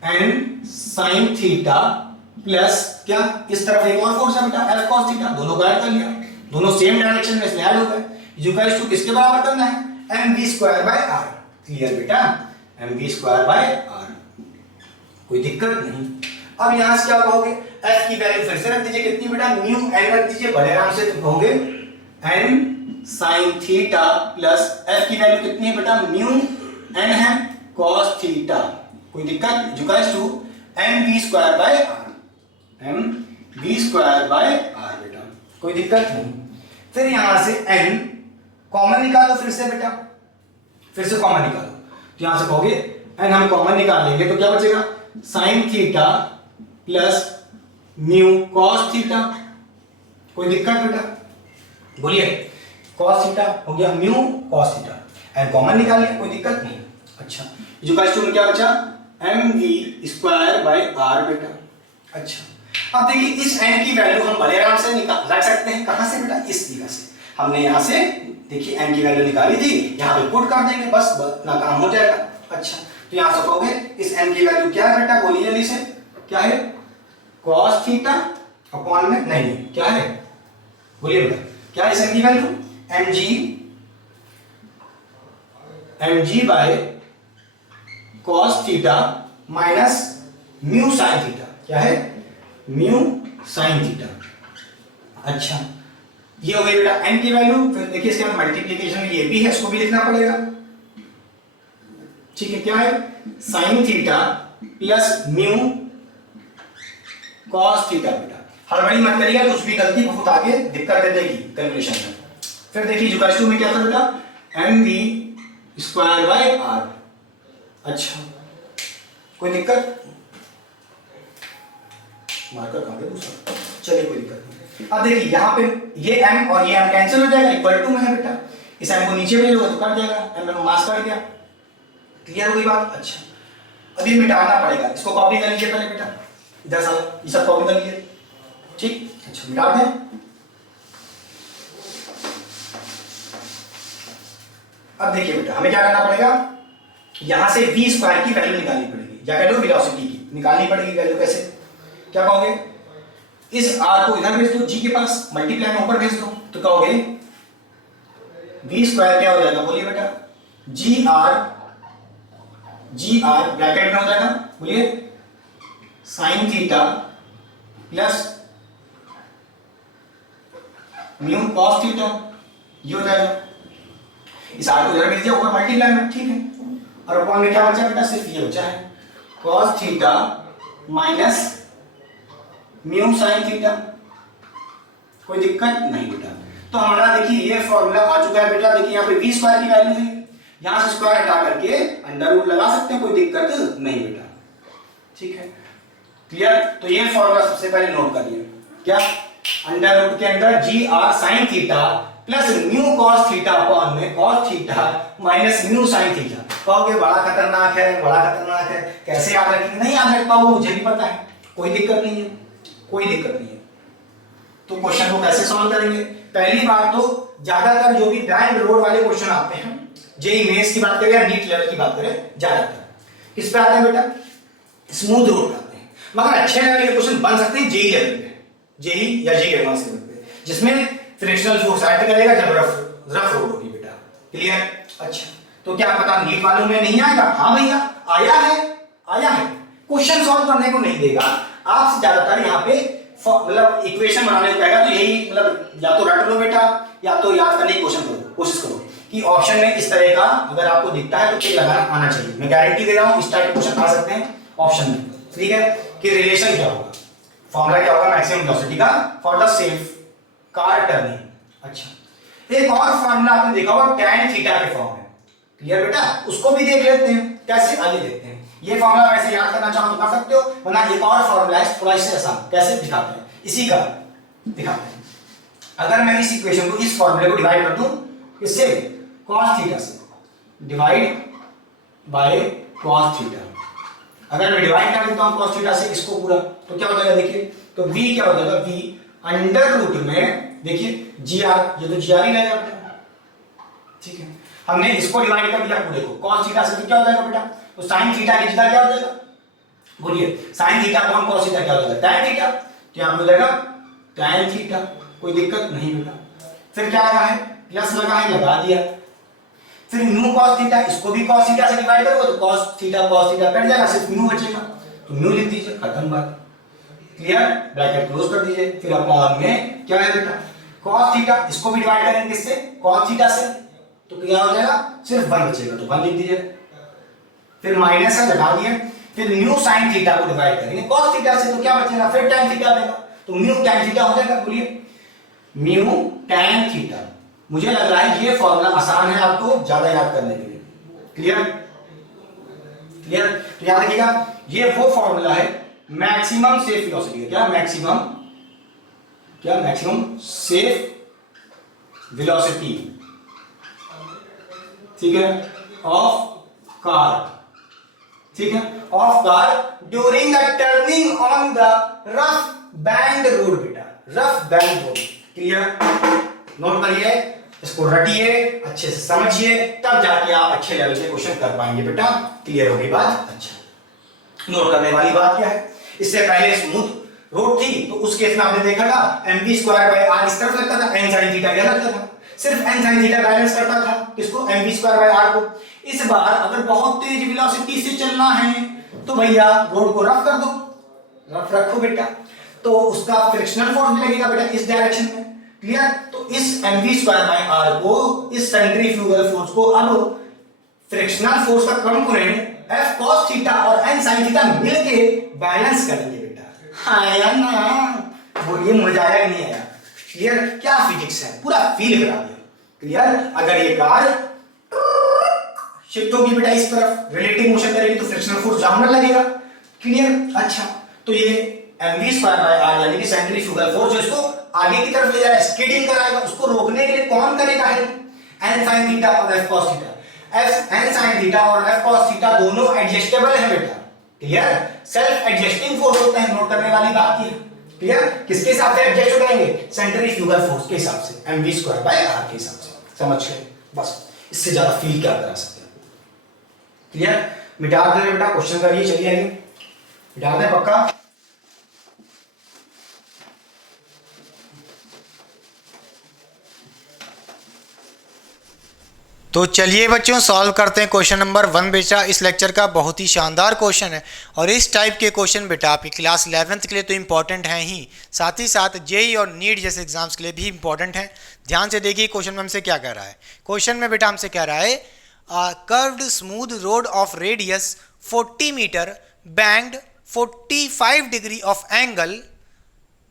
एन साइन थीटा प्लस क्या, इस तरफ एक और फोर्स है बेटा एफ कॉस थीटा, दोनों को ऐड कर लिया, दोनों सेम डायरेक्शन में इसलिए ऐड हो गए, इक्वल्स टू किसके बराबर करना है, M V square by R. Clear बेटा, M V square by R, कोई दिक्कत नहीं। अब यहां से क्या कहोगे, एफ की वैल्यू फिर से रख दीजिए, कितनी बेटा, म्यू एन रख दीजिए बड़े आराम से, तो कहोगे N sine theta plus F की वैल्यू कितनी है बेटा, म्यू एन है कॉस थीटा, कोई दिक्कत, equals to M V square by R, M V square by R बेटा, कोई दिक्कत नहीं। फिर यहां से n कॉमन निकालो फिर से बेटा, फिर से कॉमन निकालो, तो यहां से कहोगे n हम कॉमन निकाल लेंगे तो क्या बचेगा, sign theta plus mu cos theta, कोई दिक्कत बेटा, बोलिए कॉस थीटा हो गया mu cos theta, n common निकाल लिया, कोई दिक्कत नहीं। अच्छा, इक्वल्स टू में क्या बचा, M V square by R बेटा। अच्छा, अब देखिए इस n की वैल्यू हम बड़े आराम से निकाल रख सकते हैं, कहां से बेटा, इस तरीके से हमने यहां से देखिए n की वैल्यू निकाली थी, यहां पे पुट कर देंगे, बस इतना काम हो जाएगा। अच्छा, तो यहां से कहोगे इस n की वैल्यू क्या है बेटा, बोलिए जल्दी से, क्या है, cos थीटा अपॉन में नहीं क्या है, बोलिए बेटा क्या है इस n की वैल्यू, mg बाय cos theta minus mu sine theta, क्या है, म्यू साइन थीटा। अच्छा, ये हो गई बेटा n की वैल्यू, फिर देखिए इसके बाद मल्टीप्लिकेशन में ये भी है, इसको भी लिखना पड़ेगा, ठीक है, क्या है, sign theta plus mu cos theta बेटा, हड़बड़ी मत करिएगा, कुछ भी गलती बहुत आगे दिक्कत दे देगी कैलकुलेशन में। फिर देखिए इक्वल्स टू में क्या था बेटा, M V square by R. अच्छा, कोई दिक्कत, मार्कर कहां गया दूसरा, चलिए कोई दिक्कत नहीं। अब देखिए यहां पे ये m और ये m कैंसिल हो जाएगा, इक्वल टू में है बेटा, इस m को नीचे भेजोगे तो कट जाएगा, m में मास कट गया, क्लियर हुई बात। अच्छा, अब ये मिटाना पड़ेगा, इसको कॉपी कर लीजिए पहले बेटा, इधर सारा ये सब कॉपी कर लीजिए, ठीक। अच्छा, मिटा दें। अब देखिए बेटा हमें क्या करना पड़ेगा, यहां से v स्क्वायर की वैल्यू निकालनी पड़ेगी, या कह लो वेलोसिटी की निकालनी पड़ेगी वैल्यू, कैसे, क्या कहोगे, इस r को इधर भेज दो g के पास, मल्टीप्लाई में ऊपर भेज दो, तो कहोगे v स्क्वायर क्या हो जाएगा, बोलिए बेटा, जी आर ब्रैकेट में हो जाएगा, बोलिए sign theta plus mu cos theta, ये हो जाएगा, इस r को इधर भेज दिया ऊपर मल्टीप्लाई में, ठीक है, और अपॉन में क्या बचा बेटा, सिर्फ ये बचा है cos theta minus mu sine theta, कोई दिक्कत नहीं बेटा। तो हमारा देखिए ये फॉर्मूला आ चुका है बेटा, देखिए यहाँ पे v स्क्वायर की वैल्यू है, यहां से स्क्वायर हटा करके अंडर रूट लगा सकते हैं, कोई दिक्कत नहीं बेटा, ठीक है, क्लियर। तो ये फॉर्मूला सबसे पहले नोट करिए, क्या, अंडर रूट के अंदर g r sine theta plus mu cos theta upon में cos theta minus mu sine theta. कहोगे बड़ा खतरनाक है, बड़ा खतरनाक है, कैसे याद रखेंगे, नहीं याद रख पाओगे, मुझे भी पता है, कोई दिक्कत नहीं है, कोई दिक्कत नहीं है। तो क्वेश्चन को कैसे सॉल्व करेंगे, पहली बात तो ज्यादातर जो भी ब्लाइंड रोड वाले क्वेश्चन आते हैं, जेई मेंस की बात करें या नीट लेवल की बात करें, ज्यादातर किस पे आते हैं बेटा, स्मूथ रोड पे आते हैं, मगर अच्छे लेवल के क्वेश्चन बन सकते हैं जेई लेवल पे, जेई या जेई एडवांस लेवल पे, जिसमें फ्रिक्शनल फोर्स ऐड करेगा जब रफ रोड होगी बेटा, क्लियर। अच्छा, तो क्या पता नीट वालों में नहीं आएगा, हाँ भैया आया है, आया है, क्वेश्चन सॉल्व करने को नहीं देगा आपसे, ज्यादातर यहाँ पे मतलब इक्वेशन बनाने को कहेगा, तो यही मतलब या तो रट लो बेटा या तो याद करने की कोशिश करो कि ऑप्शन में इस तरह का अगर आपको दिखता है तो टिक लगाना आना चाहिए, मैं गारंटी दे रहा हूं इस टाइप के क्वेश्चन आ सकते हैं ऑप्शन में, ठीक है, कि रिलेशन क्या होगा, फॉर्मूला क्या होगा मैक्सिमम वेलोसिटी का for the safe car turning. अच्छा, एक और फॉर्मूला आपने देखा होगा tan थीटा के फॉर्म में, क्लियर बेटा, उसको भी देख लेते हैं, कैसे आगे देखते हैं। ये फॉर्मूला वैसे याद करना चाहो तो कर सकते हो, वरना एक और फॉर्मूला है थोड़ा इससे आसान, कैसे दिखाते हैं, इसी का दिखाते हैं। अगर मैं इस इक्वेशन को इस फॉर्मूले को डिवाइड कर दूं किससे, cos थीटा से, डिवाइड बाय cos थीटा, अगर मैं डिवाइड कर देता हूं cos थीटा से इसको पूरा, तो क्या हो जाएगा देखिए, तो v क्या हो जाएगा, v अंडर रूट में देखिए जी आर, ये तो जी आर ही रहेगा बेटा, ठीक है। हमने इसको डिवाइड कर दिया पूरे को cos थीटा से, तो क्या हो जाएगा बेटा, तो sin थीटा की जगह क्या हो जाएगा, बोलिए sin theta upon cos theta क्या हो जाएगा, tan थीटा, तो यहां पे हो जाएगा tan थीटा, कोई दिक्कत नहीं बेटा। फिर क्या लगा है, प्लस लगा है, लगा दिया। फिर न्यू cos थीटा, इसको भी cos थीटा से डिवाइड करोगे तो cos थीटा कट जाएगा, सिर्फ न्यू बचेगा, तो न्यू लिख दीजिए, खत्म बात, क्लियर, ब्रैकेट क्लोज कर दीजिए। फिर अपॉन में क्या है बेटा, cos थीटा, इसको भी डिवाइड करेंगे किससे, cos थीटा से, तो क्या हो जाएगा, सिर्फ 1 बचेगा, तो 1 लिख दीजिए। फिर माइनस है, लगा दिए। फिर न्यू sin थीटा को डिवाइड करेंगे cos थीटा से, तो क्या बचेगा, फिर tan थीटा देगा, तो म्यू tan थीटा हो जाएगा, बोलिए म्यू tan थीटा। मुझे लग रहा है ये फॉर्मूला आसान है आपको ज्यादा याद करने के लिए, क्लियर क्लियर। तो याद रखिएगा ये वो फॉर्मूला है मैक्सिमम सेफ वेलोसिटी, क्या मैक्सिमम सेफ वेलोसिटी, ठीक है, ऑफ कार, ठीक है, of car during the turning on the rough banked road बेटा, rough banked road, clear. Note करिए, इसको रटिए, अच्छे से समझिए, तब जाके आप अच्छे लेवल के क्वेश्चन कर पाएंगे बेटा, क्लियर होगी बात। अच्छा, नोट करने वाली बात क्या है, इससे पहले स्मूथ रोड थी तो उस केस में आपने देखा था mv स्क्वायर बाय r इस तरफ लगता था, n sin थीटा इधर लगता था, सिर्फ n sin थीटा बैलेंस करता था किसको, mv स्क्वायर बाय r को। इस बार अगर बहुत तेज वेलोसिटी से चलना है तो भैया रोड को रफ कर दो, रफ रखो बेटा, तो उसका फ्रिक्शनल फोर्स भी लगेगा बेटा इस डायरेक्शन में, क्लियर। तो इस mv स्क्वायर बाय r को, इस सेंट्रीफ्यूगल फोर्स को अब फ्रिक्शनल फोर्स का कंपोनेंट f cos थीटा और n sin थीटा मिलके बैलेंस करेंगे बेटा। हाँ या ना, बोलिए मजा आया नहीं आया, क्लियर। क्या फिजिक्स है, पूरा फील करा दिया, क्लियर। अगर ये कार शिफ्ट होगी बेटा इस तरफ, रिलेटिव मोशन करेगी तो फ्रिक्शनल फोर्स ज्यादा लगेगा, क्लियर। अच्छा, तो ये mv स्क्वायर बाय r यानी कि सेंट्रीफ्यूगल फोर्स जो इसको आगे की तरफ ले जा रहा है, स्किडिंग कराएगा, उसको रोकने के लिए कौन करेगा हेल्प, n sin थीटा और f cos theta. n sin theta और f cos थीटा दोनों एडजस्टेबल है बेटा, क्लियर, सेल्फ एडजस्टिंग फोर्स होते हैं, नोट करने वाली बात की, क्लियर। किसके हिसाब से एडजस्ट हो जाएंगे, सेंट्रीफ्यूगल फोर्स के हिसाब से, mv स्क्वायर बाय r के हिसाब से, समझ गए, बस इससे ज्यादा फील क्या करा सकते हैं, क्लियर। मिटा दे बेटा, क्वेश्चन करिए, चलिए आइए, मिटा दे पक्का। तो चलिए बच्चों सॉल्व करते हैं क्वेश्चन नंबर 1 बेटा। इस लेक्चर का बहुत ही शानदार क्वेश्चन है और इस टाइप के क्वेश्चन बेटा आपकी क्लास 11th के लिए तो इंपॉर्टेंट हैं ही, साथ ही साथ जेई और नीट जैसे एग्जाम्स के लिए भी इंपॉर्टेंट हैं। ध्यान से देखिए क्वेश्चन में हमसे क्या कह रहा है। क्वेश्चन में बेटा हमसे कह रहा है curved smooth road of radius 40 metre banked 45 degree of angle,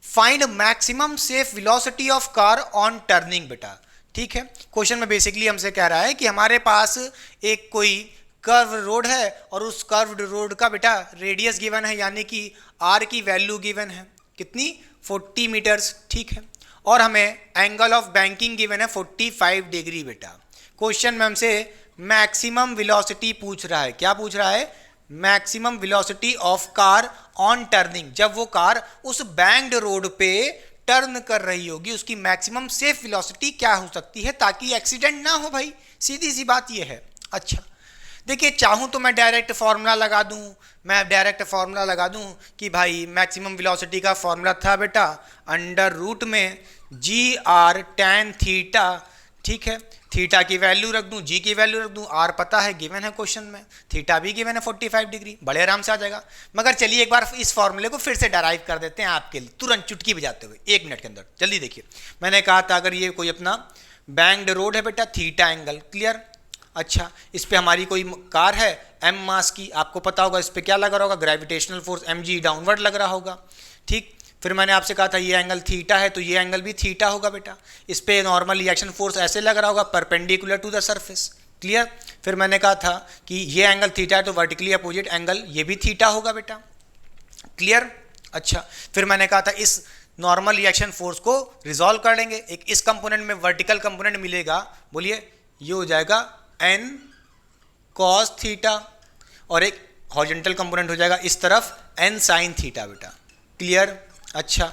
find maximum safe velocity of car on turning बेटा, ठीक है। क्वेश्चन में बेसिकली हमसे कह रहा है कि हमारे पास एक कोई कर्व रोड है और उस कर्व्ड रोड का बेटा रेडियस गिवन है, यानी कि आर की वैल्यू गिवन है कितनी, 40 मीटर्स, ठीक है, और हमें एंगल ऑफ बैंकिंग गिवन है 45 डिग्री बेटा। क्वेश्चन में हमसे मैक्सिमम वेलोसिटी पूछ रहा है, क्या पूछ रहा है, maximum velocity of car on turning, जब वो कार उस बैंक्ड रोड पे टर्न कर रही होगी उसकी मैक्सिमम सेफ वेलोसिटी क्या हो सकती है ताकि एक्सीडेंट ना हो भाई, सीधी सी बात ये है। अच्छा देखिए, चाहूँ तो मैं डायरेक्ट फार्मूला लगा दूँ, कि भाई मैक्सिमम वेलोसिटी का फार्मूला था बेटा अंडर रूट में जी आर टैन थीटा, ठीक है, थीटा की वैल्यू रख दूं, जी की वैल्यू रख दूं, आर पता है गिवन है क्वेश्चन में, थीटा भी गिवन है 45 डिग्री, बड़े आराम से आ जाएगा। मगर चलिए एक बार इस फॉर्मूले को फिर से डराइव कर देते हैं आपके लिए, तुरंत चुटकी बजाते हुए 1 मिनट के अंदर। जल्दी देखिए, मैंने कहा था अगर ये कोई अपना बैंक्ड रोड है बेटा, थीटा एंगल, क्लियर। अच्छा, इस पर हमारी कोई कार है एम मास की, आपको पता होगा इस पर क्या लग रहा होगा, ग्रेविटेशनल फोर्स mg डाउनवर्ड लग रहा होगा, ठीक। फिर मैंने आपसे कहा था ये एंगल थीटा है तो ये एंगल भी थीटा होगा बेटा, इस पे नॉर्मल रिएक्शन फोर्स ऐसे लग रहा होगा perpendicular to the surface, clear. फिर मैंने कहा था कि ये एंगल थीटा है तो वर्टिकली अपोजिट एंगल ये भी थीटा होगा बेटा, क्लियर। अच्छा, फिर मैंने कहा था इस नॉर्मल रिएक्शन फोर्स को रिजॉल्व कर लेंगे, एक इस कंपोनेंट में वर्टिकल कंपोनेंट मिलेगा, बोलिए ये हो जाएगा n cos थीटा, और एक हॉरिजॉन्टल कंपोनेंट हो जाएगा इस तरफ n sin थीटा बेटा, क्लियर? अच्छा,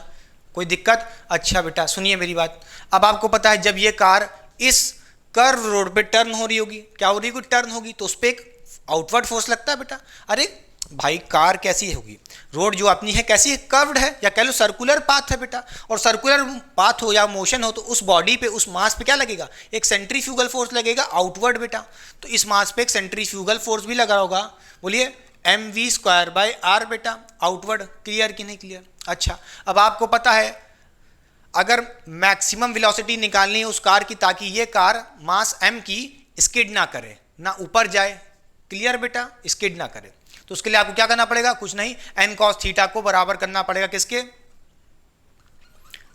कोई दिक्कत? अच्छा बेटा सुनिए मेरी बात। अब आपको पता है जब ये कार इस कर्व रोड पे टर्न हो रही होगी, क्या हो रही होगी? टर्न होगी, तो उस पर एक आउटवर्ड फोर्स लगता है बेटा। अरे भाई कार कैसी होगी? रोड जो अपनी है कैसी है? कर्व्ड है, या कह लो सर्कुलर पाथ है बेटा। और सर्कुलर पाथ हो या मोशन हो तो उस बॉडी पे, उस मास पे क्या लगेगा? एक सेंट्रीफ्यूगल फोर्स लगेगा आउटवर्ड बेटा। तो इस मास पे एक सेंट्रीफ्यूगल फोर्स भी लगा होगा। बोलिए mv²/r बेटा, आउटवर्ड। क्लियर कि नहीं क्लियर? अच्छा, अब आपको पता है अगर मैक्सिमम वेलोसिटी निकालनी है उस कार की ताकि ये कार मास m की स्किड ना करे, ना ऊपर जाए। क्लियर बेटा? स्किड ना करे, तो उसके लिए आपको क्या करना पड़ेगा? कुछ नहीं, n cos थीटा को बराबर करना पड़ेगा किसके?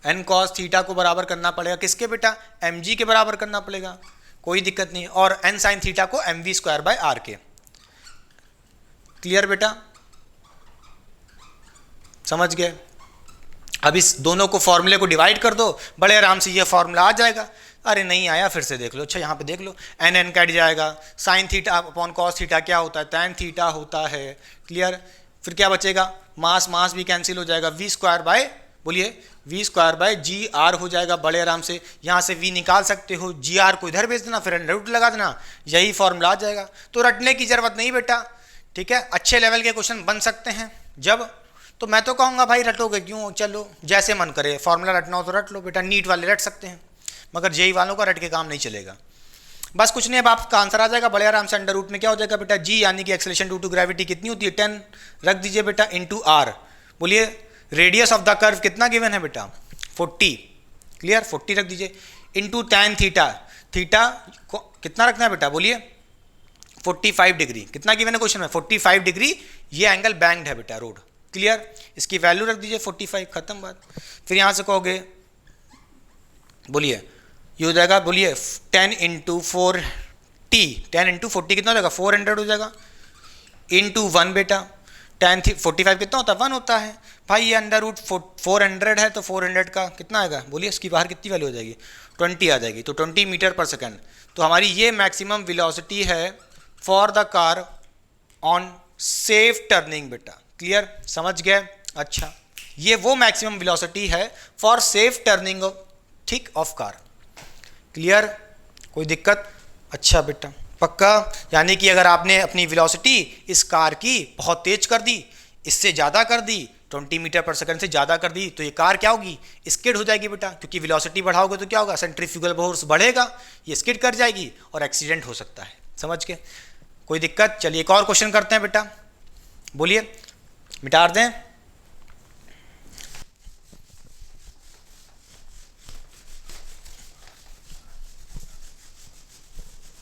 n cos थीटा को बराबर करना पड़ेगा किसके बेटा? mg के बराबर करना पड़ेगा, कोई दिक्कत नहीं। और n sin थीटा को mv²/r के। क्लियर बेटा? समझ गए? अब इस दोनों को फॉर्मूले को डिवाइड कर दो, बड़े आराम से ये फॉर्मूला आ जाएगा। अरे नहीं आया फिर से देख लो। अच्छा यहाँ पे देख लो, एन एन कट जाएगा, sine theta upon cos theta क्या होता है? टैन थीटा होता है। क्लियर? फिर क्या बचेगा? मास मास भी कैंसिल हो जाएगा, v²/ बोलिए v²/g r हो जाएगा बड़े आराम से। यहाँ से v निकाल सकते हो, gr को इधर भेज देना, फिर रूट लगा देना, यही फॉर्मूला आ जाएगा। तो रटने की जरूरत नहीं बेटा, ठीक है? अच्छे लेवल के क्वेश्चन बन सकते हैं जब, तो मैं तो कहूँगा भाई रटोगे क्यों, चलो जैसे मन करे, फॉर्मूला रटना हो तो रट लो बेटा। नीट वाले रट सकते हैं, मगर जेई वालों का रट के काम नहीं चलेगा। बस कुछ नहीं, अब आपका आंसर आ जाएगा बड़े आराम से। अंडर रूट में क्या हो जाएगा बेटा? जी यानी कि एक्सेलरेशन ड्यू टू ग्रेविटी कितनी होती है? 10 रख दीजिए बेटा, इंटू आर। बोलिए रेडियस ऑफ द कर्व कितना गिवन है बेटा? 40। क्लियर? 40 रख दीजिए, इंटू टैन थीटा। थीटा को कितना रखना है बेटा? बोलिए 45 डिग्री। कितना गिवन है क्वेश्चन में? 45 डिग्री। ये एंगल बैंक्ड है बेटा रोड। क्लियर? इसकी वैल्यू रख दीजिए 45, खत्म बात। फिर यहां से कहोगे, बोलिए ये हो जाएगा, बोलिए 10 इंटू 4t, 10 इंटू 40 कितना हो जाएगा? 400 हो जाएगा, इंटू 1 बेटा। tan 45 कितना होता है? 1 होता है भाई। ये अंडर रूट 400 है, तो 400 का कितना आएगा? बोलिए इसकी बाहर कितनी वैल्यू हो जाएगी? 20 आ जाएगी, तो 20 मीटर पर सेकेंड। तो हमारी ये मैक्सिमम वेलोसिटी है for the car on safe turning बेटा। क्लियर? समझ गए? अच्छा, ये वो मैक्सिमम वेलोसिटी है फॉर सेफ टर्निंग ठीक ऑफ कार। क्लियर? कोई दिक्कत? अच्छा बेटा पक्का? यानी कि अगर आपने अपनी वेलोसिटी इस कार की बहुत तेज कर दी, इससे ज़्यादा कर दी, 20 मीटर पर सेकंड से ज़्यादा कर दी, तो ये कार क्या होगी? स्किड हो जाएगी बेटा, क्योंकि वेलोसिटी बढ़ाओगे तो क्या होगा? सेंट्रीफ्यूगल फोर्स बढ़ेगा, ये स्किड कर जाएगी और एक्सीडेंट हो सकता है। समझ के? कोई दिक्कत? चलिए एक और क्वेश्चन करते हैं बेटा। बोलिए, मिटा दें।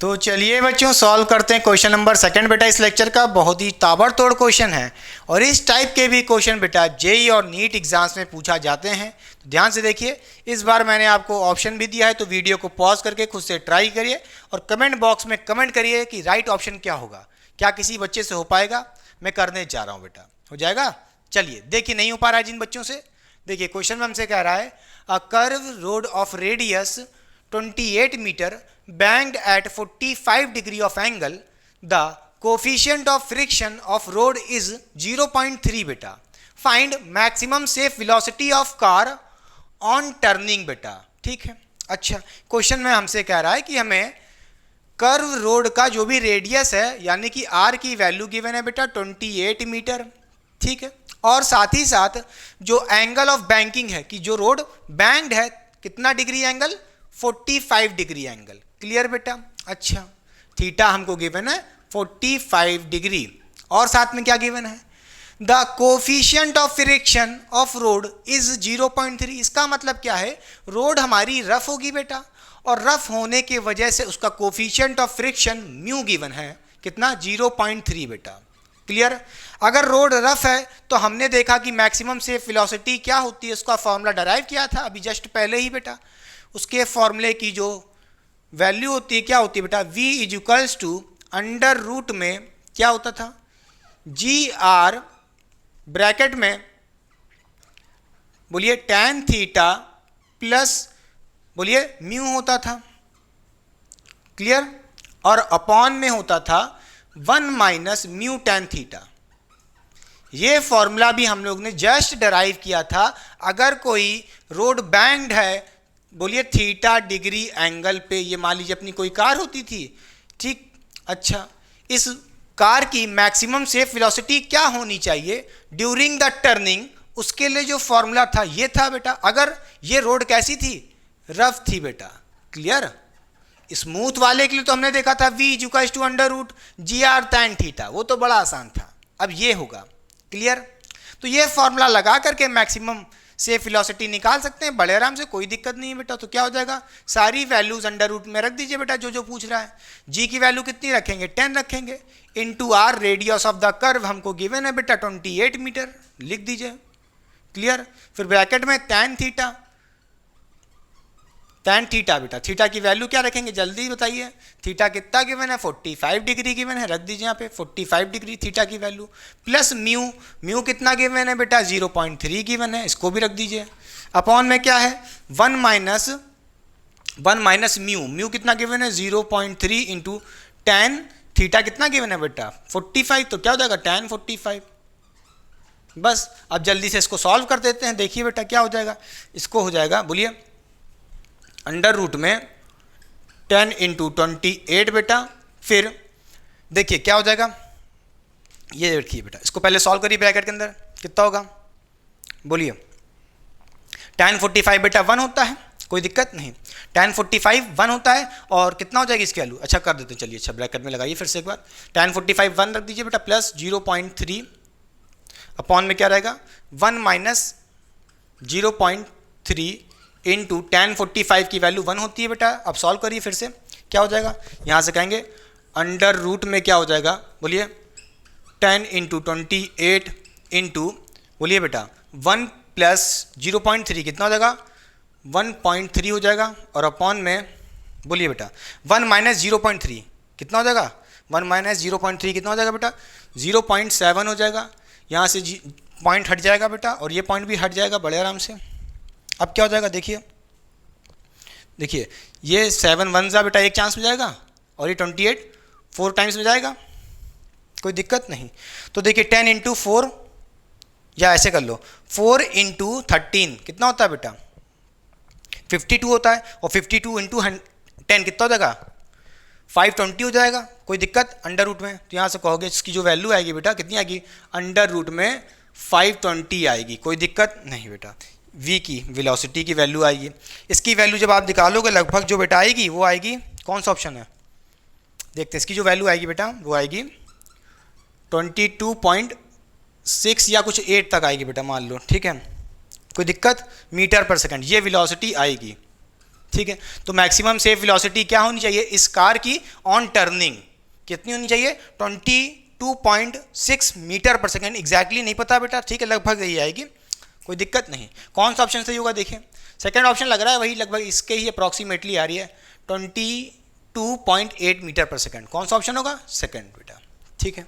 तो चलिए बच्चों सॉल्व करते हैं क्वेश्चन नंबर 2 बेटा इस लेक्चर का। बहुत ही ताबड़तोड़ क्वेश्चन है और इस टाइप के भी क्वेश्चन बेटा जेई और नीट एग्जाम्स में पूछा जाते हैं। तो ध्यान से देखिए, इस बार मैंने आपको ऑप्शन भी दिया है, तो वीडियो को पॉज करके खुद से ट्राई करिए और कमेंट बॉक्स में कमेंट करिए कि राइट ऑप्शन क्या होगा। क्या किसी बच्चे से हो पाएगा? मैं करने जा रहा हूँ बेटा, हो जाएगा। चलिए देखिए, नहीं हो पा रहा है जिन बच्चों से, देखिए क्वेश्चन में हमसे कह रहा है a curve road of radius 28 metre banked at 45 degree of angle, the coefficient of friction of road is 0.3 बेटा। Find maximum safe velocity of car on turning बेटा। ठीक है? अच्छा, क्वेश्चन में हमसे कह रहा है कि हमें कर्व रोड का जो भी रेडियस है यानी कि आर की वैल्यू गिवन है बेटा 28 मीटर। ठीक है? और साथ ही साथ जो एंगल ऑफ बैंकिंग है कि जो रोड बैंक्ड है, कितना degree angle? 45 degree angle. Clear बेटा? अच्छा, थीटा हमको गिवन है 45 डिग्री और साथ में क्या गिवन है? The coefficient of friction of road is 0.3। इसका मतलब क्या है? रोड हमारी रफ होगी बेटा, और रफ होने की वजह से उसका coefficient of friction mu given है, कितना? 0.3 बेटा। क्लियर? अगर रोड रफ है तो हमने देखा कि मैक्सिमम सेफ वेलोसिटी क्या होती है, उसका फॉर्मूला डराइव किया था अभी जस्ट पहले ही बेटा। उसके फॉर्मूले की जो वैल्यू होती है क्या होती है बेटा? v is equals to under root में क्या होता था? जी आर ब्रैकेट में बोलिए tan थीटा प्लस बोलिए म्यू होता था। क्लियर? और अपॉन में होता था 1 माइनस म्यू tan थीटा। ये फॉर्मूला भी हम लोग ने जस्ट डराइव किया था। अगर कोई रोड बैंक्ड है, बोलिए थीटा डिग्री एंगल पे, ये मान लीजिए अपनी कोई कार होती थी, ठीक। अच्छा, इस कार की मैक्सिमम सेफ वेलोसिटी क्या होनी चाहिए ड्यूरिंग द टर्निंग, उसके लिए जो फॉर्मूला था ये था बेटा। अगर ये रोड कैसी थी, रफ थी बेटा, क्लियर। स्मूथ वाले के लिए तो हमने देखा था v equals to under root G R tan theta, वो तो बड़ा आसान था। अब ये होगा, क्लियर। तो ये फॉर्मूला लगा करके मैक्सिमम सेफ वेलोसिटी निकाल सकते हैं बड़े आराम से, कोई दिक्कत नहीं है बेटा। तो क्या हो जाएगा, सारी वैल्यूज अंडर रूट में रख दीजिए बेटा, जो जो पूछ रहा है। g की वैल्यू कितनी रखेंगे, 10 रखेंगे, into r radius of the curve हमको गिवन है बेटा 28 मीटर, लिख दीजिए, क्लियर। फिर ब्रैकेट में tan थीटा बेटा, थीटा की वैल्यू क्या रखेंगे जल्दी बताइए। थीटा कितना गिवन है, 45 डिग्री गिवन है, रख दीजिए यहाँ पे 45 डिग्री थीटा की वैल्यू, प्लस म्यू कितना गिवन है बेटा 0.3 गिवन है, इसको भी रख दीजिए। अपॉन में क्या है 1 माइनस म्यू कितना गिवन है 0.3 इंटू tan थीटा कितना गिवन है बेटा 45, तो क्या हो जाएगा tan 45। बस अब जल्दी से इसको सॉल्व कर देते हैं, देखिए बेटा क्या हो जाएगा। इसको हो जाएगा, बोलिए अंडर रूट में 10 इंटू 28 बेटा, फिर देखिए क्या हो जाएगा, ये देखिए बेटा, इसको पहले सॉल्व करिए ब्रैकेट के अंदर, कितना होगा बोलिए। tan 45 बेटा 1 होता है, कोई दिक्कत नहीं, tan 45 1 होता है, और कितना हो जाएगी इसकी वैल्यू, अच्छा कर देते हैं चलिए, अच्छा ब्रैकेट में लगाइए फिर से एक बार, tan 45 1 रख दीजिए बेटा, प्लस 0.3 अपॉन में क्या रहेगा 1 माइनस 0.3 इंटू tan 45 की वैल्यू 1 होती है बेटा। अब सॉल्व करिए फिर से, क्या हो जाएगा, यहाँ से कहेंगे अंडर रूट में क्या हो जाएगा बोलिए 10 इंटू 28 इंटू बोलिए बेटा 1 प्लस 0.3 कितना हो जाएगा 1.3 हो जाएगा, और अपॉन में बोलिए बेटा 1 माइनस 0.3 कितना हो जाएगा, 1 माइनस 0.3 कितना हो जाएगा बेटा 0.7 हो जाएगा। यहाँ से पॉइंट हट जाएगा बेटा, और ये पॉइंट भी हट जाएगा बड़े आराम से। अब क्या हो जाएगा देखिए, ये 7 1 जा बेटा एक चांस में जाएगा, और ये 28 4 टाइम्स में जाएगा, कोई दिक्कत नहीं। तो देखिए 10 इंटू 4, या ऐसे कर लो 4 इंटू 13 कितना होता है बेटा 52 होता है, और 52 इंटू 10 कितना हो जाएगा 520 हो जाएगा, कोई दिक्कत अंडर रूट में। तो यहाँ से कहोगे इसकी जो वैल्यू आएगी बेटा कितनी आएगी, अंडर रूट में 520 आएगी, कोई दिक्कत नहीं बेटा। v की वेलोसिटी की वैल्यू आएगी, इसकी वैल्यू जब आप निकालोगे लगभग जो बेटा आएगी वो आएगी, कौन सा ऑप्शन है देखते हैं, इसकी जो वैल्यू आएगी बेटा वो आएगी 22.6 या कुछ 8 तक आएगी बेटा मान लो, ठीक है, कोई दिक्कत, मीटर पर सेकंड ये वेलोसिटी आएगी, ठीक है। तो मैक्सिमम सेफ वेलोसिटी क्या होनी चाहिए इस कार की ऑन टर्निंग, कितनी होनी चाहिए 22.6 मीटर पर सेकंड, एग्जैक्टली नहीं पता बेटा, ठीक है, लगभग यही आएगी, कोई दिक्कत नहीं। कौन सा ऑप्शन सही होगा देखिए, सेकंड ऑप्शन लग रहा है वही लगभग इसके ही अप्रॉक्सीमेटली आ रही है 22.8 मीटर पर सेकंड, कौन सा ऑप्शन होगा सेकंड बेटा, ठीक है।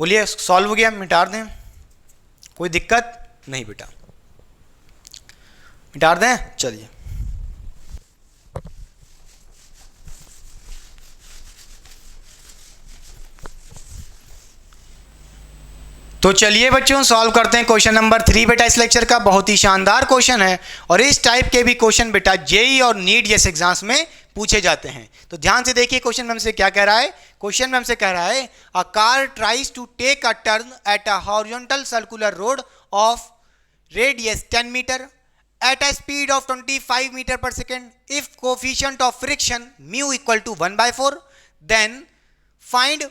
बोलिए सॉल्व हो गया, मिटा दें, कोई दिक्कत नहीं बेटा, मिटा दें, चलिए। तो चलिए बच्चों सॉल्व करते हैं क्वेश्चन नंबर 3 बेटा इस लेक्चर का, बहुत ही शानदार क्वेश्चन है, और इस टाइप के भी क्वेश्चन बेटा जेई और नीट जैसे एग्जाम्स में पूछे जाते हैं। तो ध्यान से देखिए क्वेश्चन में हमसे क्या कह रहा है, क्वेश्चन में हमसे कह रहा है a car tries to take a turn at a horizontal circular road of radius 10 metre at a speed of 25 meter per second. If coefficient of friction mu equal to 1/4, then find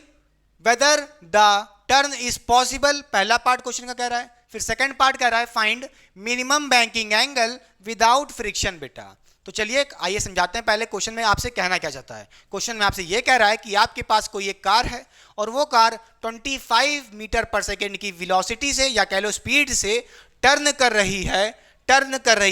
whether the turn is possible. पहला part question का कह रहा है, फिर second part कह रहा है find minimum banking angle without friction बेटा। तो चलिए आइए समझाते हैं, पहले क्वेश्चन में आपसे कहना क्या चाहता है। क्वेश्चन में आपसे ये कह रहा है कि आपके पास कोई एक कार है और वो कार 25 मीटर पर सेकेंड की वेलोसिटी से या कह लो स्पीड से टर्न कर रही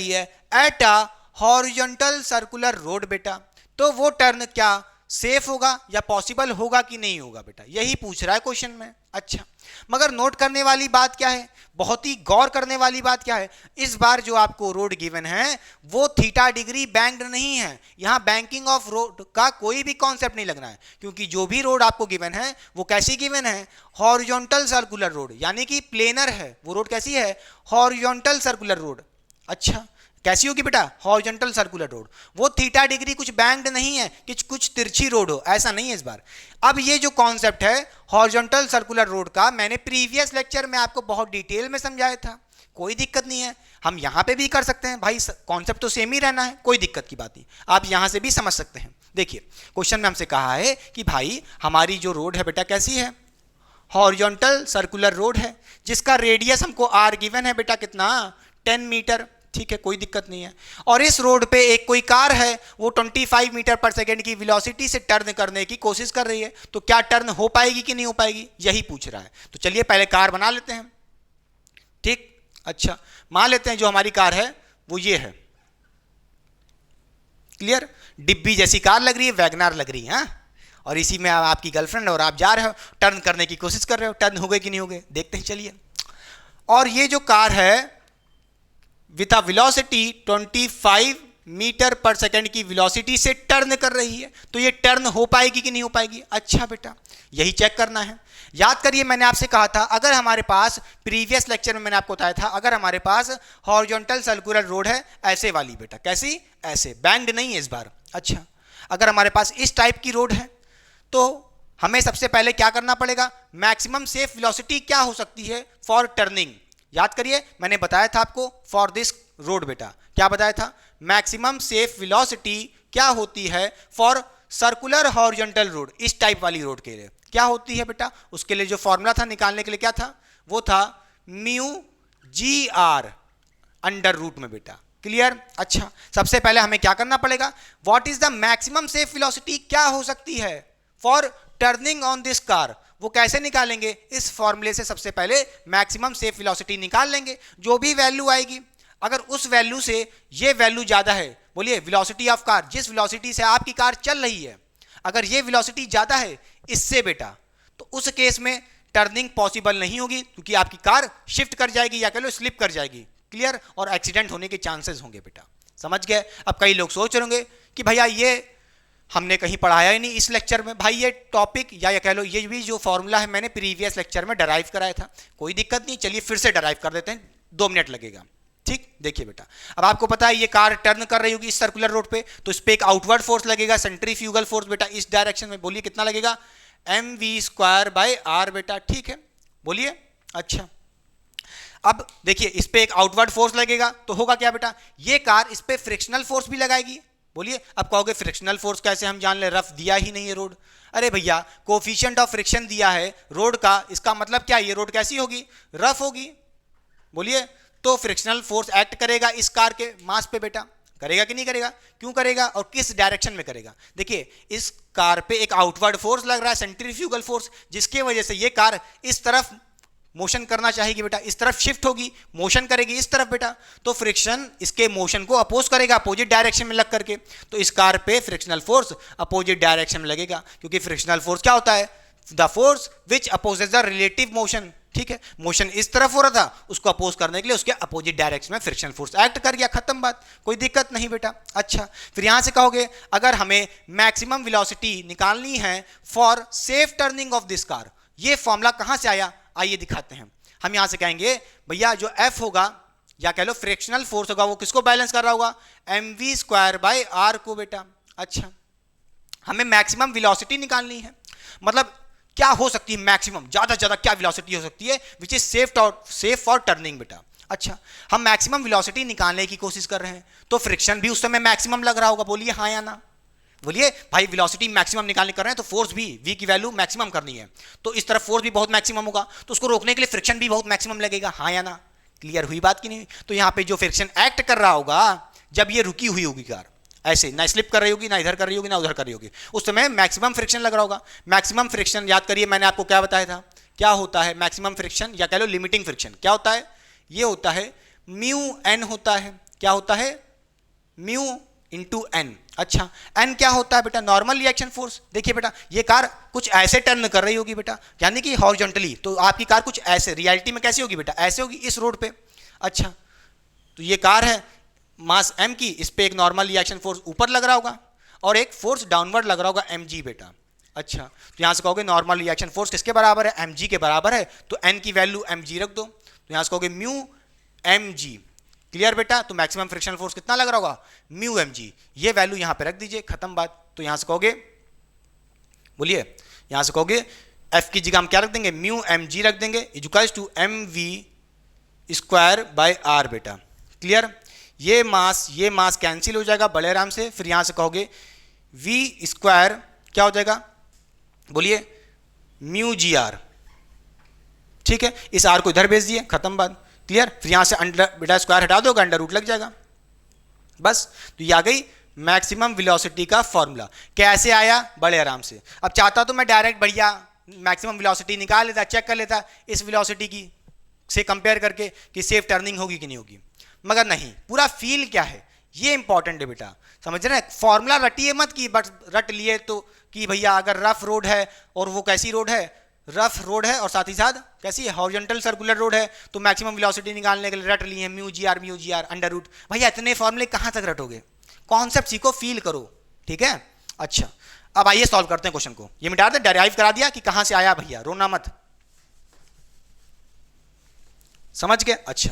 है eight a horizontal circular road बेटा। तो वो टर्न क्या सेफ होगा या पॉसिबल होगा कि नहीं होगा बेटा, यही पूछ रहा है क्वेश्चन में। अच्छा, मगर नोट करने वाली बात क्या है, बहुत ही गौर करने वाली बात क्या है, इस बार जो आपको रोड गिवन है वो थीटा डिग्री बैंक्ड नहीं है। यहां बैंकिंग ऑफ रोड का कोई भी कॉन्सेप्ट नहीं लगना है, क्योंकि जो भी रोड आपको गिवन है वो कैसी गिवन है, हॉरिजॉन्टल सर्कुलर रोड, यानी कि प्लेनर है वो रोड। कैसी है, हॉरिजॉन्टल सर्कुलर रोड। अच्छा, कैसी होगी बेटा, हॉरिजॉन्टल सर्कुलर रोड। वो थीटा डिग्री कुछ बैंक्ड नहीं है कि कुछ तिरछी रोड हो, ऐसा नहीं है इस बार। अब ये जो कॉन्सेप्ट है हॉरिजॉन्टल सर्कुलर रोड का, मैंने प्रीवियस लेक्चर में आपको बहुत डिटेल में समझाया था, कोई दिक्कत नहीं है, हम यहां पे भी कर सकते हैं भाई, कॉन्सेप्ट तो सेम ही रहना है, कोई दिक्कत की बात नहीं, आप यहां से भी समझ सकते हैं। देखिए क्वेश्चन में हमसे कहा है कि भाई हमारी जो रोड है बेटा कैसी है, हॉरिजॉन्टल सर्कुलर रोड है, जिसका रेडियस हमको आर गिवन है बेटा कितना, 10 मीटर। ठीक है, कोई दिक्कत नहीं है। और इस रोड पे एक कोई कार है, वो 25 मीटर पर सेकेंड की वेलोसिटी से टर्न करने की कोशिश कर रही है, तो क्या टर्न हो पाएगी कि नहीं हो पाएगी, यही पूछ रहा है। तो चलिए पहले कार बना लेते हैं। ठीक, अच्छा, मान लेते हैं जो हमारी कार है वो ये है, क्लियर, डिब्बी जैसी कार लग रही है, वैगनार लग रही है, हाँ? और इसी में आपकी गर्लफ्रेंड और आप जा रहे हो, टर्न करने की कोशिश कर रहे हो, टर्न हो गए कि नहीं हो गए, देखते हैं चलिए। और ये जो कार है with a velocity 25 metre per second की वेलोसिटी से टर्न कर रही है, तो ये टर्न हो पाएगी कि नहीं हो पाएगी। अच्छा बेटा, यही चेक करना है। याद करिए मैंने आपसे कहा था, अगर हमारे पास प्रीवियस लेक्चर में मैंने आपको बताया था, अगर हमारे पास हॉरिजॉन्टल सर्कुलर रोड है ऐसे वाली बेटा, कैसी, ऐसे, बैंक्ड नहीं है इस बार। अच्छा, अगर हमारे पास इस टाइप की रोड है तो हमें सबसे पहले क्या करना पड़ेगा, मैक्सिमम सेफ वेलोसिटी क्या हो सकती है फॉर टर्निंग। याद करिए मैंने बताया था आपको फॉर दिस रोड बेटा, क्या बताया था, मैक्सिमम सेफ वेलोसिटी क्या होती है फॉर सर्कुलर हॉरिजॉन्टल रोड, इस टाइप वाली रोड के लिए क्या होती है बेटा। उसके लिए जो फॉर्मूला था निकालने के लिए क्या था, वो था mu G R under root में बेटा, क्लियर। अच्छा, सबसे पहले हमें क्या करना पड़ेगा, what is the maximum safe velocity क्या हो सकती है for turning on this car, वो कैसे निकालेंगे, इस फॉर्मूले से सबसे पहले मैक्सिमम सेफ वेलोसिटी निकाल लेंगे। जो भी वैल्यू आएगी, अगर उस वैल्यू से ये वैल्यू ज्यादा है, बोलिए वेलोसिटी ऑफ कार, जिस वेलोसिटी से आपकी कार चल रही है, अगर ये वेलोसिटी ज्यादा है इससे बेटा, तो उस केस में टर्निंग पॉसिबल नहीं होगी, क्योंकि आपकी कार शिफ्ट कर जाएगी या कह लो स्लिप कर जाएगी, क्लियर, और एक्सीडेंट होने के चांसेस होंगे बेटा, समझ गए। अब कई लोग सोच रहे होंगे कि भैया ये हमने कहीं पढ़ाया ही नहीं इस लेक्चर में, भाई ये टॉपिक या कह लो ये भी जो फॉर्मूला है मैंने प्रीवियस लेक्चर में डराइव कराया था, कोई दिक्कत नहीं, चलिए फिर से डराइव कर देते हैं, 2 मिनट लगेगा। ठीक, देखिए बेटा, अब आपको पता है ये कार टर्न कर रही होगी इस सर्कुलर रोड पे, तो इस पे एक आउटवर्ड फोर्स लगेगा, सेंट्रीफ्यूगल फोर्स बेटा, इस डायरेक्शन में, बोलिए कितना लगेगा, mv² बेटा, ठीक है, बोलिए। अच्छा, अब देखिए इस पे एक आउटवर्ड फोर्स लगेगा, तो होगा क्या बेटा, ये कार इस पे फ्रिक्शनल फोर्स भी लगाएगी, बोलिए। अब कहोगे फ्रिक्शनल फोर्स कैसे हम जान ले, रफ दिया ही नहीं है रोड। अरे भैया कोफिशिएंट ऑफ फ्रिक्शन दिया है रोड का, इसका मतलब क्या, ये रोड कैसी होगी, रफ होगी, बोलिए। तो फ्रिक्शनल फोर्स एक्ट करेगा इस कार के मास पे बेटा, करेगा कि नहीं करेगा, क्यों करेगा और किस डायरेक्शन में करेगा। देखिए इस कार पे एक आउटवर्ड फोर्स लग रहा है, सेंट्रीफ्यूगल फोर्स, जिसकी वजह से ये कार इस तरफ मोशन करना चाहेगी बेटा, इस तरफ शिफ्ट होगी, मोशन करेगी इस तरफ बेटा, तो फ्रिक्शन इसके मोशन को अपोज करेगा अपोजिट डायरेक्शन में लग करके, तो इस कार पे फ्रिक्शनल फोर्स अपोजिट डायरेक्शन में लगेगा, क्योंकि फ्रिक्शनल फोर्स क्या होता है, the force which opposes the relative motion. ठीक है, मोशन इस तरफ हो रहा था, उसको अपोज करने के लिए उसके अपोजिट डायरेक्शन में फ्रिक्शन फोर्स एक्ट कर गया, खत्म बात, कोई दिक्कत नहीं बेटा। अच्छा, फिर यहां से कहोगे अगर हमें मैक्सिमम वेलोसिटी निकालनी है for safe turning of this car, ये फॉर्मूला कहां से आया, आइए दिखाते हैं। हम यहां से कहेंगे भैया जो F होगा या कह लो फ्रिक्शनल फोर्स होगा, वो किसको बैलेंस कर रहा होगा, mv²/r को बेटा। अच्छा, हमें मैक्सिमम वेलोसिटी निकालनी है, मतलब क्या हो सकती है मैक्सिमम, ज्यादा से ज्यादा क्या वेलोसिटी हो सकती है which is safe for turning बेटा। अच्छा, हम मैक्सिमम वेलोसिटी निकालने की कोशिश कर रहे हैं, तो फ्रिक्शन भी उस समय मैक्सिमम लग रहा होगा, बोलिए हाँ या ना, बोलिए भाई वेलोसिटी मैक्सिमम निकालने कर रहे हैं तो फोर्स भी v की वैल्यू मैक्सिमम करनी है, तो इस तरफ फोर्स भी बहुत मैक्सिमम होगा, तो उसको रोकने के लिए फ्रिक्शन भी बहुत मैक्सिमम लगेगा, हाँ या ना, क्लियर हुई बात कि नहीं। तो यहाँ पे जो फ्रिक्शन एक्ट कर रहा होगा जब ये रुकी हुई होगी कार, ऐसे ना स्लिप कर रही होगी, ना इधर कर रही होगी, ना उधर कर रही होगी, उस समय मैक्सिमम फ्रिक्शन लग रहा होगा। मैक्सिमम फ्रिक्शन याद करिए मैंने आपको क्या बताया था, क्या होता है मैक्सिमम फ्रिक्शन या कह लो लिमिटिंग फ्रिक्शन, क्या होता है, ये होता है म्यू एन होता है, क्या होता है म्यू इंटू एन। अच्छा, एन क्या होता है बेटा? Normal reaction force. देखिए बेटा, ये कार कुछ ऐसे टर्न कर रही होगी बेटा, यानी कि हॉरिजॉन्टली, तो आपकी कार कुछ ऐसे, रियलिटी में कैसी होगी बेटा? ऐसे होगी इस रोड पे। अच्छा, तो ये कार है मास m की, इस पे एक नॉर्मल रिएक्शन फोर्स ऊपर लग रहा होगा और एक फोर्स डाउनवर्ड लग रहा होगा mg बेटा। अच्छा, तो यहाँ से कहोगे नॉर्मल रिएक्शन फोर्स किसके बराबर है? mg के बराबर है, तो n की वैल्यू mg रख दो, तो यहाँ से कहोगे म्यू mg। क्लियर बेटा? तो मैक्सिमम फ्रिक्शनल फोर्स कितना लग रहा होगा? Mu mg। ये वैल्यू यहाँ पे रख दीजिए, खत्म बात। तो यहाँ से कहोगे, बोलिए, यहाँ से कहोगे f की जगह हम क्या रख देंगे? म्यू mg रख देंगे, equals to mv square by r बेटा। क्लियर? ये मास कैंसिल हो जाएगा बड़े आराम से। फिर यहाँ से कहोगे v स्क्वायर क्या हो जाएगा? बोलिए, म्यू जी आर। ठीक है, इस आर को इधर भेज दिए, खत्म बात। क्लियर? फिर यहाँ से अंडर बेटा स्क्वायर हटा दोगे, अंडर रूट लग जाएगा बस। तो ये आ गई मैक्सिमम वेलोसिटी का फॉर्मूला। कैसे आया? बड़े आराम से। अब चाहता तो मैं डायरेक्ट बढ़िया मैक्सिमम वेलोसिटी निकाल लेता, चेक कर लेता इस वेलोसिटी की से कंपेयर करके कि सेफ टर्निंग होगी कि नहीं होगी, मगर नहीं, पूरा फील क्या है ये इंपॉर्टेंट है बेटा, समझ रहे हैं? फॉर्मूला रटिए मत कि बट रट लिए तो कि भैया अगर रफ रोड है, और वो कैसी रोड है? रफ रोड है, और साथ ही साथ कैसी है? हॉरिजॉन्टल सर्कुलर रोड है, तो मैक्सिमम वेलोसिटी निकालने के लिए रट लिए mu G R under root. भैया इतने फॉर्मूले कहाँ तक रटोगे? कॉन्सेप्ट सीखो, फील करो, ठीक है? अच्छा, अब आइए सॉल्व करते हैं क्वेश्चन को। ये मिटा दे, डेराइव करा दिया कि कहाँ से आया भैया, रोना मत, समझ गए? अच्छा,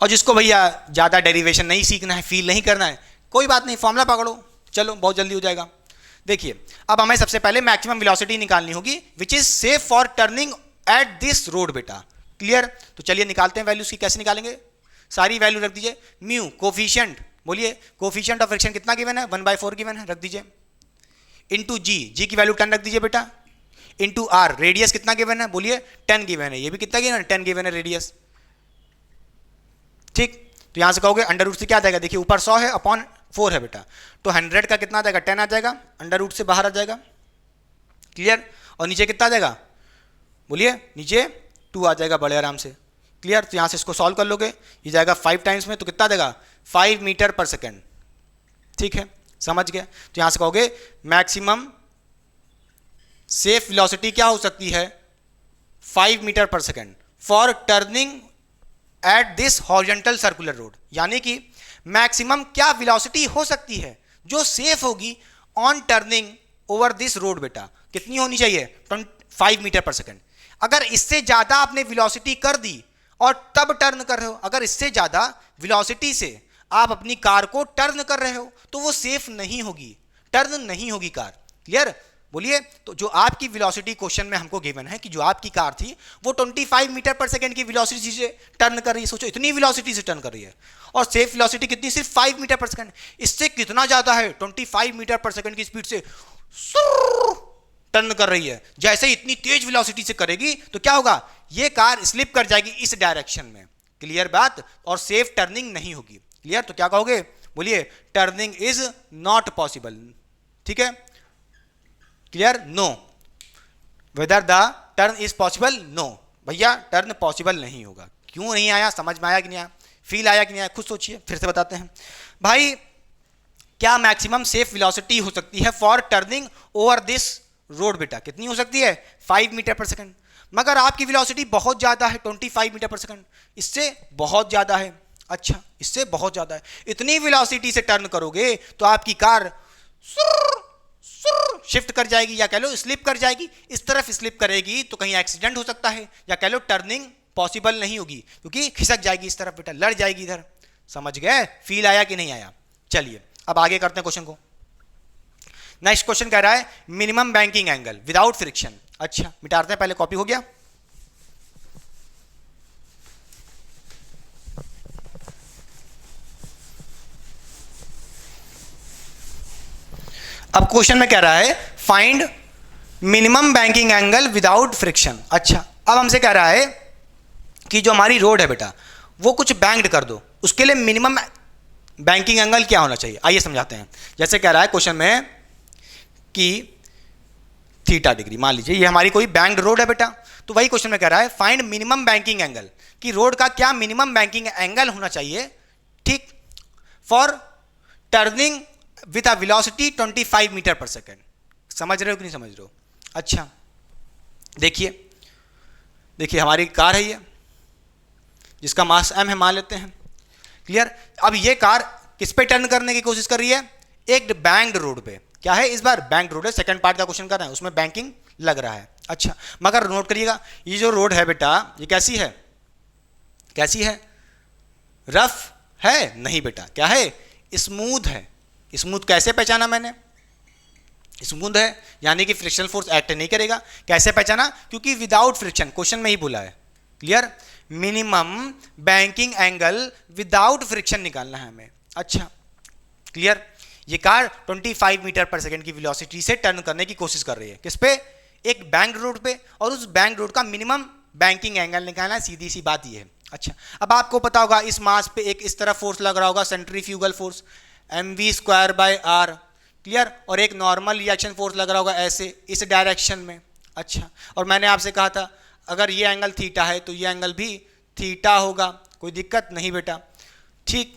और जिसको भैया ज़्यादा डेरिवेशन नहीं सीखना है, फील नहीं करना है, कोई बात नहीं, फॉर्मूला पकड़ो, चलो बहुत जल्दी हो जाएगा। देखिए, अब हमें सबसे पहले मैक्सिमम वेलोसिटी निकालनी होगी which is safe for turning at this road बेटा। क्लियर? तो चलिए निकालते हैं वैल्यूज की। कैसे निकालेंगे? सारी वैल्यू रख दीजिए। म्यू कोफिशिएंट, बोलिए कोफिशिएंट ऑफ फ्रिक्शन कितना गिवन है? 1/4 गिवन है, रख दीजिए। इंटू जी की वैल्यू 10 रख दीजिए बेटा। इंटू आर, रेडियस कितना गिवन है? बोलिए 10 गिवन है। ये भी कितना गिवन है? 10 गिवन है रेडियस। ठीक, तो यहां से कहोगे अंडर रूट से क्या आ जाएगा? देखिए ऊपर 100 है, अपॉन 4 है बेटा, तो 100 का कितना आ जाएगा? 10 आ जाएगा, अंडर रूट से बाहर आ जाएगा। क्लियर? और नीचे कितना आ जाएगा? बोलिए, नीचे 2 आ जाएगा बड़े आराम से। क्लियर? तो यहां से इसको सॉल्व कर लोगे, ये जाएगा 5 टाइम्स में, तो कितना आ जाएगा? 5 मीटर पर सेकेंड। ठीक है, समझ गए? तो यहां से कहोगे मैक्सिमम सेफ वेलोसिटी क्या हो सकती है? 5 metre per second for turning at this horizontal circular road. यानी कि मैक्सिमम क्या वेलोसिटी हो सकती है जो सेफ होगी on turning over this road बेटा? कितनी होनी चाहिए? 5 मीटर पर सेकेंड। अगर इससे ज्यादा आपने वेलोसिटी कर दी और तब टर्न कर रहे हो, अगर इससे ज्यादा वेलोसिटी से आप अपनी कार को टर्न कर रहे हो, तो वो सेफ नहीं होगी, टर्न नहीं होगी कार। क्लियर? बोलिए, तो जो आपकी वेलोसिटी क्वेश्चन में हमको गिवन है कि जो आपकी कार थी वो 25 मीटर पर सेकंड की वेलोसिटी से टर्न कर रही है। सोचो, इतनी वेलोसिटी से टर्न कर रही है, और सेफ वेलोसिटी कितनी? सिर्फ 5 मीटर पर सेकंड। इससे कितना ज्यादा है? 25 मीटर पर सेकंड की स्पीड से टर्न कर रही है। जैसे इतनी तेज वेलोसिटी से करेगी तो क्या होगा? ये कार स्लिप कर जाएगी इस डायरेक्शन में। क्लियर बात? और सेफ टर्निंग नहीं होगी। क्लियर? तो क्या कहोगे? बोलिए, टर्निंग इज नॉट पॉसिबल। ठीक है? Clear? No. Whether the turn is possible? No. भैया टर्न पॉसिबल नहीं होगा। क्यों नहीं आया? समझ में आया कि नहीं आया? फील आया कि नहीं आया? खुद सोचिए, फिर से बताते हैं। भाई, क्या मैक्सिमम सेफ वेलोसिटी हो सकती है for turning over this road बेटा? कितनी हो सकती है? 5 मीटर पर सेकंड। मगर आपकी वेलोसिटी बहुत ज्यादा है, 25 मीटर पर सेकंड, इससे बहुत ज्यादा है। अच्छा, इससे बहुत ज्यादा है। इतनी वेलोसिटी से टर्न करोगे तो आपकी कार शिफ्ट कर जाएगी, या कह लो स्लिप कर जाएगी। इस तरफ स्लिप करेगी तो कहीं एक्सीडेंट हो सकता है, या कह लो टर्निंग पॉसिबल नहीं होगी, क्योंकि खिसक जाएगी इस तरफ बेटा, लड़ जाएगी इधर। समझ गए? फील आया कि नहीं आया? चलिए अब आगे करते हैं क्वेश्चन को। नेक्स्ट क्वेश्चन कह रहा है minimum banking angle without friction. अच्छा, मिटाते हैं, पहले कॉपी हो गया। अब क्वेश्चन में कह रहा है find minimum banking angle without friction. अच्छा, अब हमसे कह रहा है कि जो हमारी रोड है बेटा वो कुछ बैंक्ड कर दो, उसके लिए मिनिमम बैंकिंग एंगल क्या होना चाहिए? आइए समझाते हैं। जैसे कह रहा है क्वेश्चन में कि थीटा डिग्री, मान लीजिए ये हमारी कोई बैंक्ड रोड है बेटा, तो वही क्वेश्चन में कह रहा है फाइंड मिनिमम बैंकिंग एंगल, कि रोड का क्या मिनिमम बैंकिंग एंगल होना चाहिए, ठीक, for turning with a velocity 25 metre per second. समझ रहे हो कि नहीं समझ रहे हो? अच्छा देखिए, देखिए हमारी कार है ये, जिसका मास m है, मान लेते हैं, क्लियर। अब ये कार किस पे टर्न करने की कोशिश कर रही है? एक बैंक्ड रोड पे। क्या है इस बार? बैंक्ड रोड है। सेकंड पार्ट का क्वेश्चन कर रहे हैं, उसमें बैंकिंग लग रहा है। अच्छा, मगर नोट करिएगा, ये जो रोड है बेटा, ये कैसी है? कैसी है? रफ है? नहीं बेटा, क्या है? स्मूथ है। स्मूथ कैसे पहचाना मैंने? स्मूथ है यानी कि फ्रिक्शनल फोर्स एक्ट नहीं करेगा। कैसे पहचाना? क्योंकि विदाउट फ्रिक्शन, क्वेश्चन में ही बोला है, clear. Minimum banking angle without friction निकालना है हमें। अच्छा क्लियर। ये कार 25 मीटर पर सेकंड की वेलोसिटी से टर्न करने की कोशिश कर रही है। किस पे? एक बैंक्ड रोड पे, और उस बैंक्ड रोड का मिनिमम बैंकिंग एंगल निकालना है। सीधी सी बात ये है। अच्छा, अब आपको पता होगा इस मास पे एक इस तरफ फोर्स लग रहा होगा, सेंट्रीफ्यूगल फोर्स mv²/r, क्लियर। और एक नॉर्मल रिएक्शन फोर्स लग रहा होगा ऐसे, इस डायरेक्शन में। अच्छा, और मैंने आपसे कहा था अगर ये एंगल थीटा है तो ये एंगल भी थीटा होगा। कोई दिक्कत नहीं बेटा, ठीक।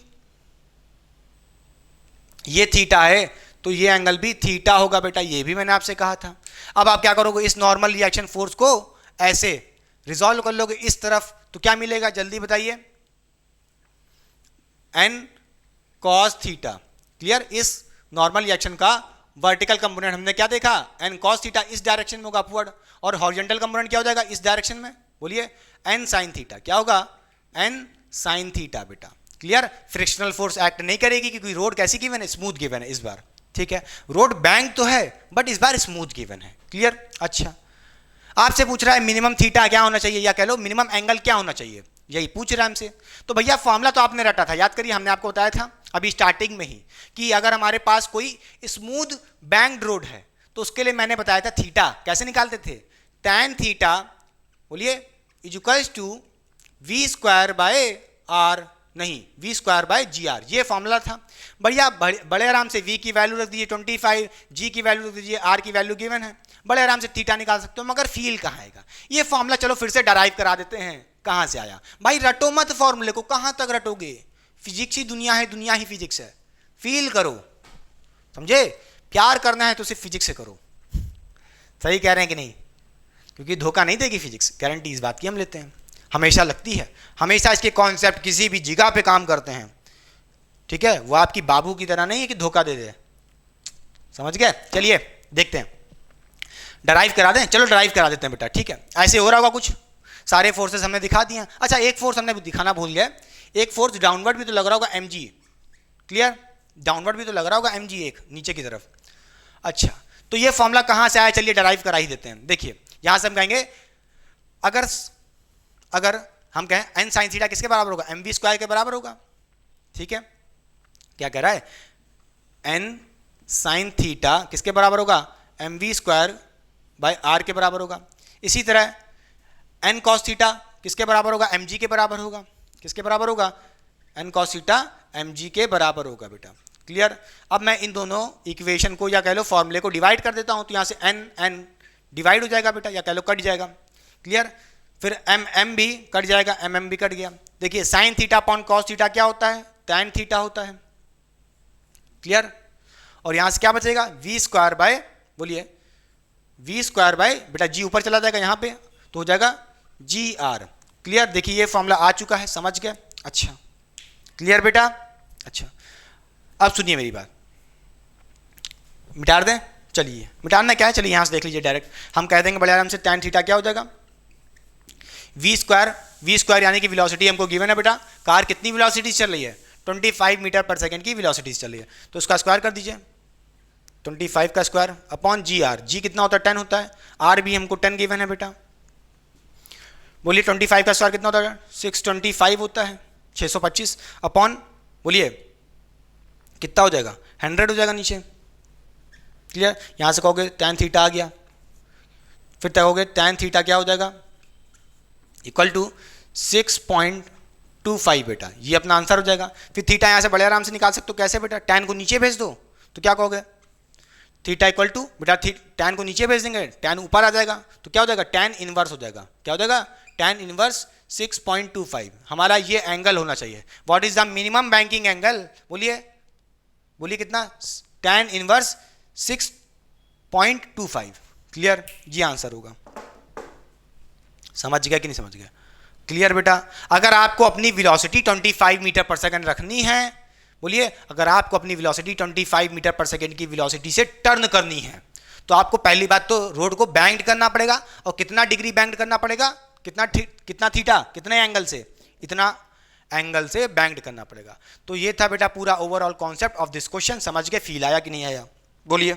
ये थीटा है तो ये एंगल भी थीटा होगा बेटा, ये भी मैंने आपसे कहा था। अब आप क्या करोगे? इस नॉर्मल रिएक्शन फोर्स को ऐसे रिजॉल्व कर लोगे इस तरफ, तो क्या मिलेगा जल्दी बताइए? n cos theta, clear. इस नॉर्मल रिएक्शन का वर्टिकल कंपोनेंट हमने क्या देखा? n cos थीटा इस डायरेक्शन में होगा अपवर्ड, और हॉरिजॉन्टल कंपोनेंट क्या हो जाएगा इस डायरेक्शन में? बोलिए, n sin थीटा। क्या होगा? n sin थीटा बेटा, क्लियर। फ्रिक्शनल फोर्स एक्ट नहीं करेगी क्योंकि रोड कैसी गिवन है? स्मूथ गिवन है इस बार, ठीक है। रोड बैंक तो है बट इस बार स्मूथ गिवन है, क्लियर। अच्छा, आपसे पूछ रहा है मिनिमम थीटा क्या होना चाहिए, या कह लो मिनिमम एंगल क्या होना चाहिए, यही पूछ रहा है हमसे। तो भैया फॉर्मूला तो आपने रटा था, याद करिए, हमने आपको बताया था अभी स्टार्टिंग में ही कि अगर हमारे पास कोई स्मूथ बैंक्ड रोड है तो उसके लिए मैंने बताया था थीटा कैसे निकालते थे? tan थीटा, बोलिए, इक्वल्स टू v²/r, नहीं v²/gr, ये फॉर्मूला था। भैया बड़े आराम से v की वैल्यू रख दीजिए 25, g की वैल्यू रख दीजिए, r की वैल्यू गिवन है, बड़े आराम से थीटा निकाल सकते हो। मगर फील कहाँ आएगा? ये फॉर्मूला चलो फिर से डराइव करा देते हैं। कहाँ से आया भाई? रटो मत फॉर्मूले को, कहाँ तक रटोगे? फिजिक्स ही दुनिया है, दुनिया ही फिजिक्स है। फील करो, समझे? प्यार करना है तो सिर्फ फिजिक्स से करो। सही कह रहे हैं कि नहीं? क्योंकि धोखा नहीं देगी फिजिक्स, गारंटी इस बात की हम लेते हैं, हमेशा लगती है। हमेशा इसके कॉन्सेप्ट किसी भी जगह पे काम करते हैं, ठीक है। वो आपकी बाबू की तरह नहीं है कि धोखा दे दे, समझ गए? चलिए देखते हैं, डराइव करा दें। चलो डराइव करा देते हैं बेटा, ठीक है। ऐसे हो रहा होगा कुछ, सारे फोर्सेस हमने दिखा दिए। अच्छा, एक फोर्स हमने दिखाना भूल गया, एक फोर्स डाउनवर्ड भी तो लग रहा होगा mg, क्लियर। डाउनवर्ड भी तो लग रहा होगा mg, एक नीचे की तरफ। अच्छा, तो ये फॉर्मूला कहाँ से आया? चलिए डराइव करा ही देते हैं। देखिए यहां से हम कहेंगे अगर हम कहें n sin थीटा किसके बराबर होगा? mv² के बराबर होगा, ठीक है। क्या कह रहा है? n sin थीटा किसके बराबर होगा? mv²/r के बराबर होगा। इसी तरह n cos थीटा किसके बराबर होगा? mg के बराबर होगा। किसके बराबर होगा? n cos थीटा mg के बराबर होगा बेटा, क्लियर। अब मैं इन दोनों इक्वेशन को या कह लो फॉर्मूले को डिवाइड कर देता हूं, तो यहां से n डिवाइड हो जाएगा बेटा, या कह लो कट जाएगा, क्लियर। फिर m भी कट जाएगा, mm भी कट गया। देखिए sine theta upon cos theta क्या होता है? tan थीटा होता है, क्लियर। और यहां से क्या बचेगा? v², बोलिए, v² बेटा g ऊपर चला जाएगा यहां पे, तो हो जाएगा gr, क्लियर। देखिए ये फॉर्मूला आ चुका है, समझ गए? अच्छा क्लियर बेटा। अच्छा, अब सुनिए मेरी बात, मिटा दें। चलिए मिटाना क्या है, चलिए यहां से देख लीजिए डायरेक्ट। हम कह देंगे बड़े आराम से tan थीटा क्या हो जाएगा? v² यानी कि वेलोसिटी हमको गिवन है बेटा। कार कितनी वेलोसिटी चल रही है? 25 मीटर पर सेकंड की वेलोसिटी चल रही है, तो उसका स्क्वायर कर दीजिए, 25 का स्क्वायर अपॉन gr। g कितना होता है? 10 होता है। r भी हमको 10 गिवन है बेटा। बोलिए 25 का स्क्वायर कितना होता है? 625 होता है, 625 अपॉन, बोलिए कितना हो जाएगा? 100 हो जाएगा नीचे, क्लियर। यहां से कहोगे tan थीटा आ गया, फिर कहोगे tan थीटा क्या हो जाएगा? इक्वल टू 6.25 बेटा, ये अपना आंसर हो जाएगा। फिर थीटा यहां से बड़े आराम से निकाल सकते हो। कैसे बेटा? tan को नीचे भेज दो, तो क्या कहोगे? थीटा इक्वल टू बेटा tan को नीचे भेज देंगे, tan ऊपर आ जाएगा, तो क्या हो जाएगा, tan इनवर्स हो जाएगा। क्या हो जाएगा, tan इनवर्स 6.25। हमारा ये एंगल होना चाहिए। What is the minimum banking angle, बोलिए बोलिए कितना, tan इनवर्स 6.25। क्लियर, ये आंसर होगा। समझ गया कि नहीं समझ गया, क्लियर बेटा। अगर आपको अपनी वेलोसिटी 25 मीटर पर सेकंड रखनी है, बोलिए, अगर आपको अपनी वेलोसिटी 25 मीटर पर सेकंड की वेलोसिटी से टर्न करनी है, तो आपको पहली बात तो रोड को बैंड करना पड़ेगा। और कितना डिग्री बैंड करना पड़ेगा, कितना थीटा, कितने एंगल से, इतना एंगल से बैंड करना पड़ेगा। तो ये था बेटा पूरा overall concept of this question. समझ के फील आया कि नहीं आया, बोलिए,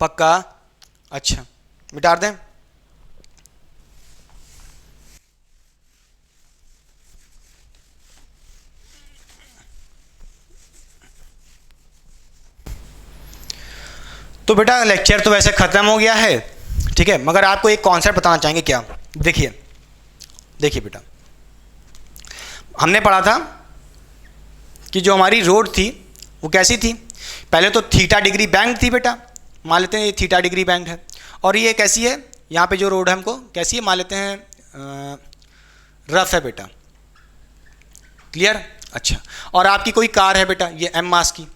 पक्का? अच्छा, मिटा दें। तो बेटा लेक्चर तो वैसे खत्म हो गया है, ठीक है, मगर आपको एक कॉन्सेप्ट बताना चाहेंगे। क्या, देखिए देखिए बेटा, हमने पढ़ा था कि जो हमारी रोड थी वो कैसी थी, पहले तो थीटा डिग्री बैंक थी बेटा, मान लेते हैं ये थीटा डिग्री बैंक है। और ये कैसी है, यहाँ पे जो रोड है हमको कैसी है, मान लेते हैं रफ है बेटा। क्लियर, अच्छा। और आपकी कोई कार है बेटा, ये एम मास की,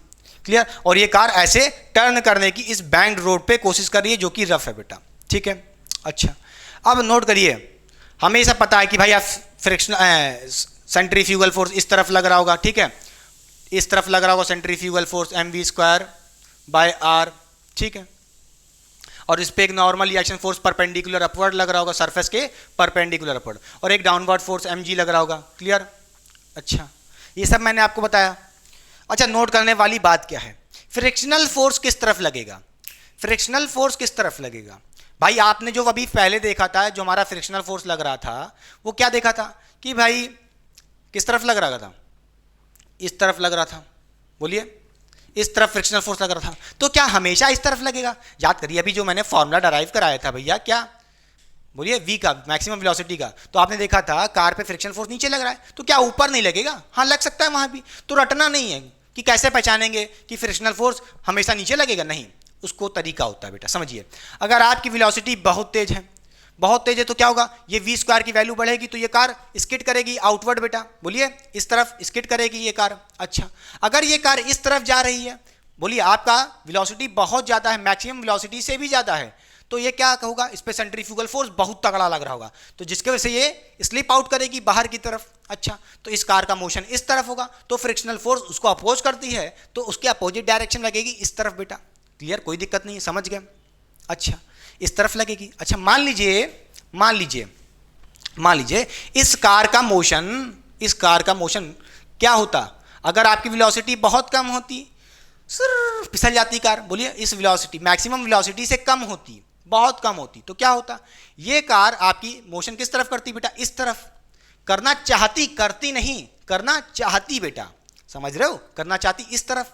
क्लियर। और ये कार ऐसे टर्न करने की इस बैंक्ड रोड पे कोशिश कर रही है जो कि रफ है बेटा, ठीक है। अच्छा, अब नोट करिए, हमें ये सब पता है कि भाई आप फ्रिक्शनल सेंट्रीफ्यूगल फोर्स इस तरफ लग रहा होगा, ठीक है, इस तरफ लग रहा होगा सेंट्रीफ्यूगल फोर्स mv²/r, ठीक है। और इस पे एक normal reaction force perpendicular upward लग रहा होगा, सरफेस के परपेंडिकुलर अपवर्ड, और एक डाउनवर्ड फोर्स mg लग रहा होगा। क्लियर, अच्छा, ये सब मैंने आपको बताया। अच्छा, नोट करने वाली बात क्या है, फ्रिक्शनल फोर्स किस तरफ लगेगा, फ्रिक्शनल फोर्स किस तरफ लगेगा। भाई आपने जो अभी पहले देखा था, जो हमारा फ्रिक्शनल फोर्स लग रहा था, वो क्या देखा था कि भाई किस तरफ लग रहा था, इस तरफ लग रहा था, बोलिए, इस तरफ फ्रिक्शनल फोर्स लग रहा था। तो क्या हमेशा इस तरफ लगेगा? याद करिए अभी जो मैंने फॉर्मूला डराइव कराया था भैया, क्या, बोलिए, v का, मैक्सिमम वेलोसिटी का, तो आपने देखा था कार पे फ्रिक्शन फोर्स नीचे लग रहा है, तो क्या ऊपर नहीं लगेगा? हाँ लग सकता है वहां भी। तो रटना नहीं है कि कैसे पहचानेंगे कि फ्रिक्शनल फोर्स हमेशा नीचे लगेगा, नहीं, उसको तरीका होता है बेटा। समझिए, अगर आपकी वेलोसिटी बहुत तेज है, बहुत तेज है, तो क्या होगा, ये v² की वैल्यू बढ़ेगी, तो ये कार स्किड करेगी आउटवर्ड बेटा, बोलिए, इस तरफ स्किड करेगी ये कार। अच्छा, अगर ये कार इस तरफ जा रही है, बोलिए, आपका वेलोसिटी बहुत ज़्यादा है, मैक्सिमम वेलोसिटी से भी ज़्यादा है, तो ये क्या होगा, इस पे सेंट्रीफ्यूगल फोर्स बहुत तगड़ा लग रहा होगा, तो जिसके वजह से ये स्लिप आउट करेगी बाहर की तरफ। अच्छा, तो इस कार का मोशन इस तरफ होगा, तो फ्रिक्शनल फोर्स उसको अपोज करती है, तो उसके अपोजिट डायरेक्शन लगेगी इस तरफ बेटा। क्लियर, कोई दिक्कत नहीं है, समझ गए? अच्छा, इस तरफ लगेगी। अच्छा, मान लीजिए इस कार का मोशन क्या होता, अगर आपकी वेलोसिटी बहुत कम होती, सिर्फ फिसल जाती कार, बोलिए, इस वेलोसिटी मैक्सिमम वेलोसिटी से कम होती, बहुत कम होती, तो क्या होता, ये कार आपकी मोशन किस तरफ करती बेटा, इस तरफ करना चाहती, करती नहीं, करना चाहती बेटा, समझ रहे हो, करना चाहती इस तरफ,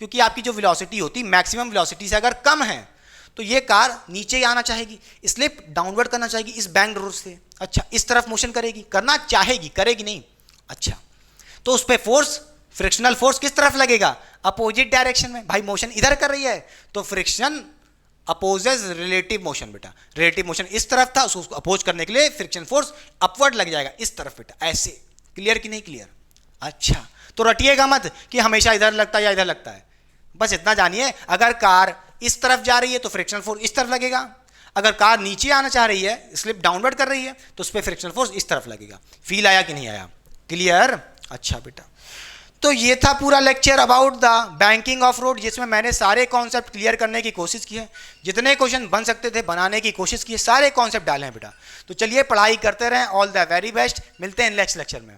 क्योंकि आपकी जो वेलोसिटी होती मैक्सिमम वेलोसिटी से अगर कम है, तो ये कार नीचे ही आना चाहेगी, स्लिप डाउनवर्ड करना चाहेगी इस बैंक्ड रोड से। अच्छा, इस तरफ मोशन करेगी, करना चाहेगी, करेगी नहीं। अच्छा, तो उस पर फोर्स, फ्रिक्शनल फोर्स किस तरफ लगेगा, अपोजिट डायरेक्शन में। भाई मोशन इधर कर रही है, तो फ्रिक्शन अपोजेस रिलेटिव मोशन बेटा, रिलेटिव मोशन इस तरफ था, उसको अपोज करने के लिए फ्रिक्शन फोर्स अपवर्ड लग जाएगा इस तरफ बेटा, ऐसे। क्लियर कि नहीं क्लियर? अच्छा, तो रटिएगा मत कि हमेशा इधर लगता है या इधर लगता है, बस इतना जानिए, अगर कार इस तरफ जा रही है तो फ्रिक्शनल फोर्स इस तरफ लगेगा, अगर कार नीचे आना चाह रही है, स्लिप डाउनवर्ड कर रही है, तो उस पर फ्रिक्शनल फोर्स इस तरफ लगेगा। फील आया कि नहीं आया? क्लियर? अच्छा बेटा, तो ये था पूरा lecture about the banking of road, जिसमें मैंने सारे कॉन्सेप्ट क्लियर करने की कोशिश की है, जितने क्वेश्चन बन सकते थे बनाने की कोशिश की है, सारे कॉन्सेप्ट डाले हैं बेटा। तो चलिए पढ़ाई करते रहें, ऑल द वेरी बेस्ट, मिलते हैं नेक्स्ट लेक्चर में।